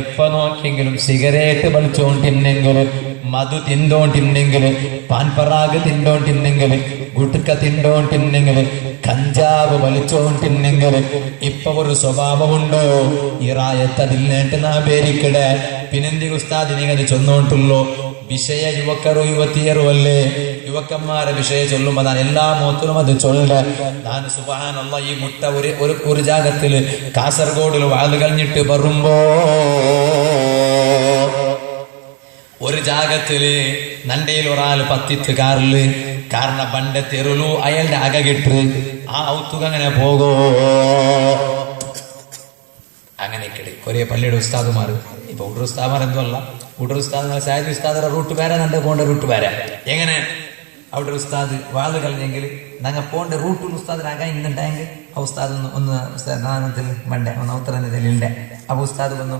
എപ്പ നോക്കിയെങ്കിലും സിഗരറ്റ് വലിച്ചോണ്ടിന്നെങ്കിൽ, മധു തിന്നോണ്ടിന്നെങ്കിൽ, പാൻപറാഗ് തിന്നോണ്ടിന്നെങ്കിൽ, ഗുട്ക തിന്നോണ്ടിന്നെങ്കിൽ, കഞ്ചാവ് വലിച്ചോണ്ടിന്നെങ്കിൽ ഇപ്പൊ ഒരു സ്വഭാവമുണ്ടോ? ഇറായത്തതില്ലേട്ട് നാ പേരിക്കടെ പിന്നെന്തി ഉസ്താദിനിങ്ങനെ ചൊന്നോണ്ടുള്ളൂ. വിഷയ യുവക്കರು യുവತಿയರು അല്ലേ? യുവക്കന്മാരെ വിഷയ ചൊല്ലുമ്പോ ഞാൻ എല്ലാ മോത്തിലും അത് ചൊല്ല. ഞാൻ സുബ്ഹാനല്ലാഹ് ഈ മുട്ട ഒരു ജാഗത്തില് കാസർഗോഡിൽ വാത് കഴിഞ്ഞിട്ട് വരുമ്പോ ഒരു ജാഗത്തില് നണ്ടയിൽ ഒരാൾ പത്തിത്ത് കാറില് കാരണ ബണ്ട തെരുളു അയാളുടെ അകകിട്ട് ആ ഔത്തുക അങ്ങനെ പോകോ. അങ്ങനെ ഒരേ പള്ളിയുടെ ഉസ്താദുമാർ ഇപ്പൊ ഉടർ ഉസ്താദുമാർ എന്തുമല്ല, ഉടർ ഉസ്താദ് സായദ് ഉസ്താദുടെ റൂട്ട് വേറെ, നന്റെ പോണ്ട റൂട്ട് വേറെ. എങ്ങനെ അവിടെ ഉസ്താദ് വാള് കളഞ്ഞെങ്കിൽ ഞങ്ങൾ പോണ്ട റൂട്ടിൽ ഉസ്താദിനാകാൻ ഇന്നുണ്ടായെങ്കിൽ ആ ഉസ്താദ് ഒന്ന് നാനത്തിൽ വേണ്ടേ ഒന്ന് ഔത്തറന്നതിലുണ്ട്. അപ്പൊ ഉസ്താദ് വന്നു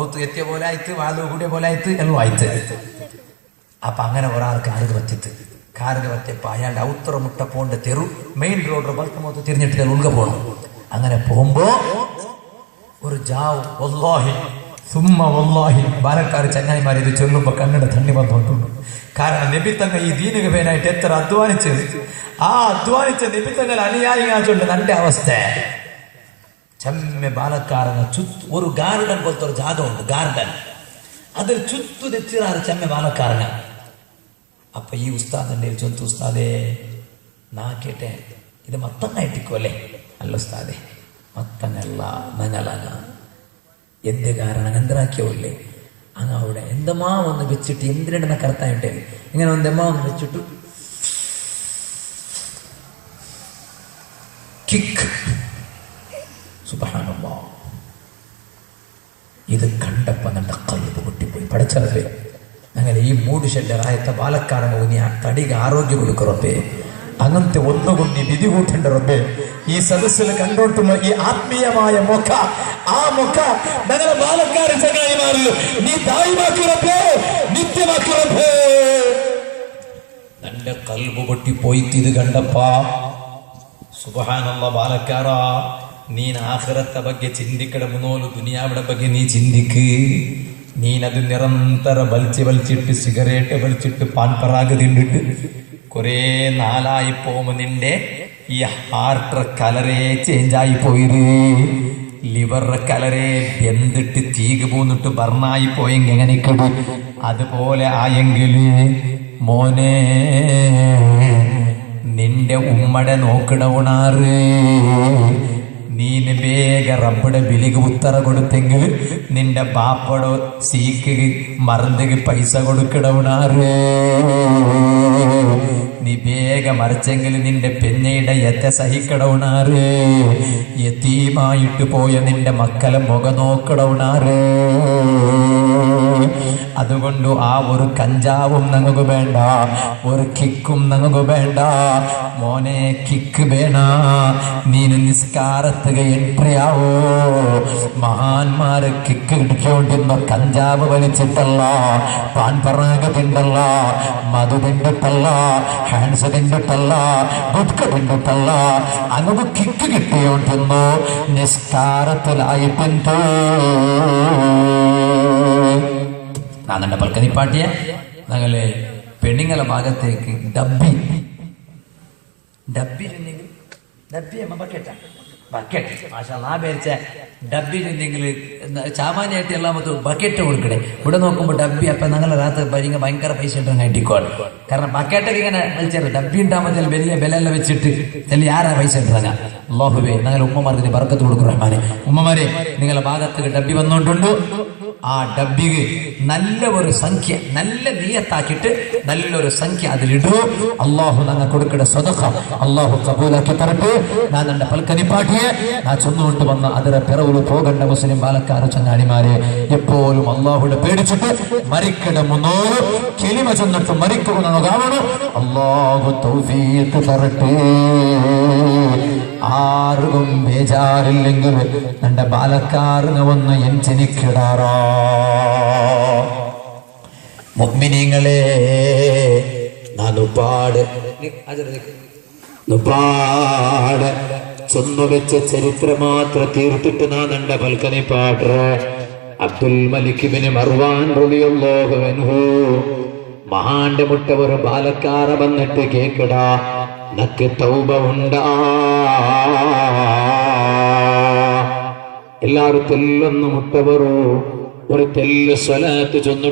ഔത്ത് എത്തിയ പോലെ ആയിട്ട് വാള് കൂടിയ പോലെ ആയിട്ട് എല്ലാം ആയിട്ട്. അപ്പൊ അങ്ങനെ ഒരാൾക്ക് ആളുകൾ പറ്റിത്ത് കാറിന് പറ്റിയപ്പോൾ അയാളുടെ ഔത്തറ മുട്ട പോണ്ട തെറു മെയിൻ റോഡ് ബൽക്കമൊത്ത് തിരിഞ്ഞിട്ട് ഉൾക പോകണം. അങ്ങനെ പോകുമ്പോ ഒരു ജാവ് വല്ലാഹി സുമ്മ വല്ലാഹി ബാലക്കാർ ചങ്ങായിമാർ ഇത് ചൊല്ലുമ്പോ കണ്ണിടെ തണ്ണി വന്നുകൊണ്ടുണ്ട്. കാരണം നബിത്തങ്ങൾ ഈ ദീനിക പേനായിട്ട് എത്ര അധ്വാനിച്ചത്, ആ അധ്വാനിച്ച നബിത്തങ്ങൾ അനുയായികൾ ചൊല്ലു നന്റെ അവസ്ഥ. ചെമ്മ ബാലക്കാരങ്ങ ചുറ്റ് ഒരു ഗാർഡൻ പോലത്തെ ഒരു ജാഗ ഉണ്ട്, ഗാർഡൻ, അതിൽ ചുറ്റു തെച്ചിറാറ് ചെമ്മ ബാലക്കാരങ്ങ. അപ്പൊ ഈ ഉസ്താദിന്റെ ചൊന്തു, ഉസ്താദേ നാ കേട്ടെ ഇത് മത്തങ്ങായിട്ടിക്കോല്ലേ? അല്ല ഉസ്താദേ മത്തങ്ങല്ല നങ്ങലങ്ങ. എന്ത് കാരണം എന്തരാക്കിയോല്ലേ? അങ്ങ് അവിടെ എന്തമാ ഒന്ന് വെച്ചിട്ട് എന്തിനെന്ന കറുത്തായിട്ടേ ഇങ്ങനെ എന്തമാ ഒന്ന് വെച്ചിട്ട് കിക്ക്. സുബ്ഹാനല്ലാഹ്. ഇത് കണ്ടപ്പോ നമ്മുടെ കൽബ് പൊട്ടിപ്പോയി. പഠിച്ചതേ അങ്ങനെ ഈ മൂട് ഷെല്ലറായത്തെ ബാലക്കാരൻ ഊന്നി ആ തടിക്ക് ആരോഗ്യം കൊടുക്കുറപ്പേ. അങ്ങനത്തെ ഒന്നുകൊണ്ട് വിധി കൂട്ടേണ്ട റബ്ബേ. ഈ സദസ്സിൽ കണ്ടോട്ടുള്ള ഈ ആത്മീയമായ മുഖ, ആ മുഖ ഞങ്ങളെ ബാലക്കാരൻ ചങ്ങായിമാര് നീ ദായിമാക്കുറപ്പേ, നിത്യമാക്കുറപ്പേ. തന്റെ കൽബ് പൊട്ടിപ്പോയിട്ട് ഇത് കണ്ടപ്പാ സുബ്ഹാനല്ലാഹ്. ബാലക്കാരാ, നീൻ ആഖിറത്തെ ಬಗ್ಗೆ ചിന്തിക്കട മുന്നോല് ദുനിയാവിടെ ಬಗ್ಗೆ നീ ചിന്തിക്ക്. നീനത് നിരന്തര വലിച്ചിട്ട് സിഗരറ്റ് വലിച്ചിട്ട് പാൻപറാഗ് തിണ്ടിട്ട് കുറേ നാളായി പോകുമ്പോ നിന്റെ ഈ ഹാർട്ട് കലറേ ചേഞ്ചായി പോയിര്, ലിവർ കലറേ എന്തിട്ട് തീക് പോന്നിട്ട് ബർണായി പോയെങ്കിൽ എങ്ങനെ കിടു. അതുപോലെ ആയെങ്കില് മോനെ നിന്റെ ഉമ്മടെ നോക്കിടവണാറ്. നീന് വേഗ റബ്ബടെ ബിലിക്ക് ഉത്തര കൊടുത്തെങ്കിൽ നിന്റെ ബാപ്പടോ സീക്ക് മറന്നിക്ക് പൈസ കൊടുക്കിടവണാറ്. നീ വേഗ മറിച്ചെങ്കിൽ നിന്റെ പെന്നയുടെ എത്ത സഹിക്കിടവണാറ്. യതീമായിട്ട് പോയ നിന്റെ മക്കളെ മുഖ നോക്കിടവണാറ്. അതുകൊണ്ട് ആ ഒരു കഞ്ചാവും ഞങ്ങൾക്ക് വേണ്ട, ഒരു കിക്കും ഞങ്ങൾക്ക് വേണ്ട മോനെ. കിക്ക് വേണ, നീന് നിസ്കാരത്തുക എൻട്രി ആവോ. മഹാന്മാര് കിക്ക് ഇടിച്ചോണ്ടിരുന്ന കഞ്ചാവ് വലിച്ചിട്ടല്ല, പാൻപറാഗ് തിണ്ടല്ല, മധു തിണ്ടിട്ടല്ല, ഹാൻസ് തിണ്ടിട്ടല്ല, ഗുഡ്ക തിണ്ടിട്ടല്ല. അങ്ങ് കിക്ക് കിട്ടിയോണ്ടിരുന്നു നിസ്കാരത്തിലായിട്ടുണ്ട്. നാന്നെ പൽക്കനിപ്പാട്ടിയ ഞങ്ങള് പെണ്ണുങ്ങളെ ഭാഗത്തേക്ക് ഡബ്ബി അമ്മ ബക്കറ്റ് മാഷാ നാ പേരിച്ച ഡബ്ബി സാമാന്യമായിട്ട് എല്ലാമത്തും ബക്കറ്റ് കൊടുക്കണേ. ഇവിടെ നോക്കുമ്പോൾ ഡബ്ബി അപ്പം ഞങ്ങളെ രാത്രി ഭയങ്കര പൈസ ഇട്ടങ്ങ് ഇട്ടിക്കോളെ. കാരണം ബക്കറ്റൊക്കെ ഇങ്ങനെ വലിച്ചത് ഡബ്ബി ഉണ്ടാകുമ്പോൾ വലിയ വിലയെല്ലാം വെച്ചിട്ട് ചെല്ലി ആരാ പൈസ ഇട്ടങ്ങ. അല്ലാഹുവേ ഞങ്ങളെ ഉമ്മമാർക്ക് ബർക്കത്ത് കൊടുക്കും റഹ്മാനെ. ഉമ്മമാരെ നിങ്ങളെ ഭാഗത്തേക്ക് ഡബ്ബി വന്നോണ്ടുണ്ട്. ആ ഡബ്ബിക്ക് നല്ല ഒരു സംഖ്യ, നല്ല നിയത്താക്കിയിട്ട് നല്ലൊരു സംഖ്യ അതിലിടൂ. അള്ളാഹു ഞങ്ങൾ കൊടുക്കുന്ന സ്വതഖ അള്ളാഹു കബൂലാക്കി തരട്ടെ. ഞാൻ എന്റെ പൽക്കനിപ്പാട്ടിയെ ഞാൻ ചൊന്നുകൊണ്ട് വന്ന അതിരെ പിറവിൽ പോകേണ്ട മുസ്ലിം ബാലക്കാർ ചങ്ങാടിമാരെ എപ്പോഴും അള്ളാഹുടെ പേടിച്ചിട്ട് മരിക്കട മുന്നോറ് കെളിമ ചെന്നിട്ട് മരിക്കുന്ന കാണണം. അള്ളാഹു തൗഫീഖ് തരട്ടെ. ആർക്കും ബേജാറില്ലെങ്കിൽ എന്റെ ബാലക്കാരന് വന്ന് എഞ്ചിനിക്കിടാറാ. മുഅ്മിനീങ്ങളെ നാനുപാട് ചൊന്നുവെച്ച ചരിത്രം മാത്രം തീർത്തിട്ട് നാ എന്റെ പൽക്കനിപ്പാട്ട് അബ്ദുൽ മലിക് ഇബ്നു മർവാൻ റളിയല്ലാഹു അൻഹു മഹാന്റെ മുട്ട ഒരു ബാലക്കാര വന്നിട്ട് കേക്കടാ നക്ക് തൗബ ഉണ്ടാ. എല്ലാവരും തെല്ലൊന്ന് മുട്ട പറൂ, ഒരു തെല്ല് സ്വലാത്ത് ചൊന്നു.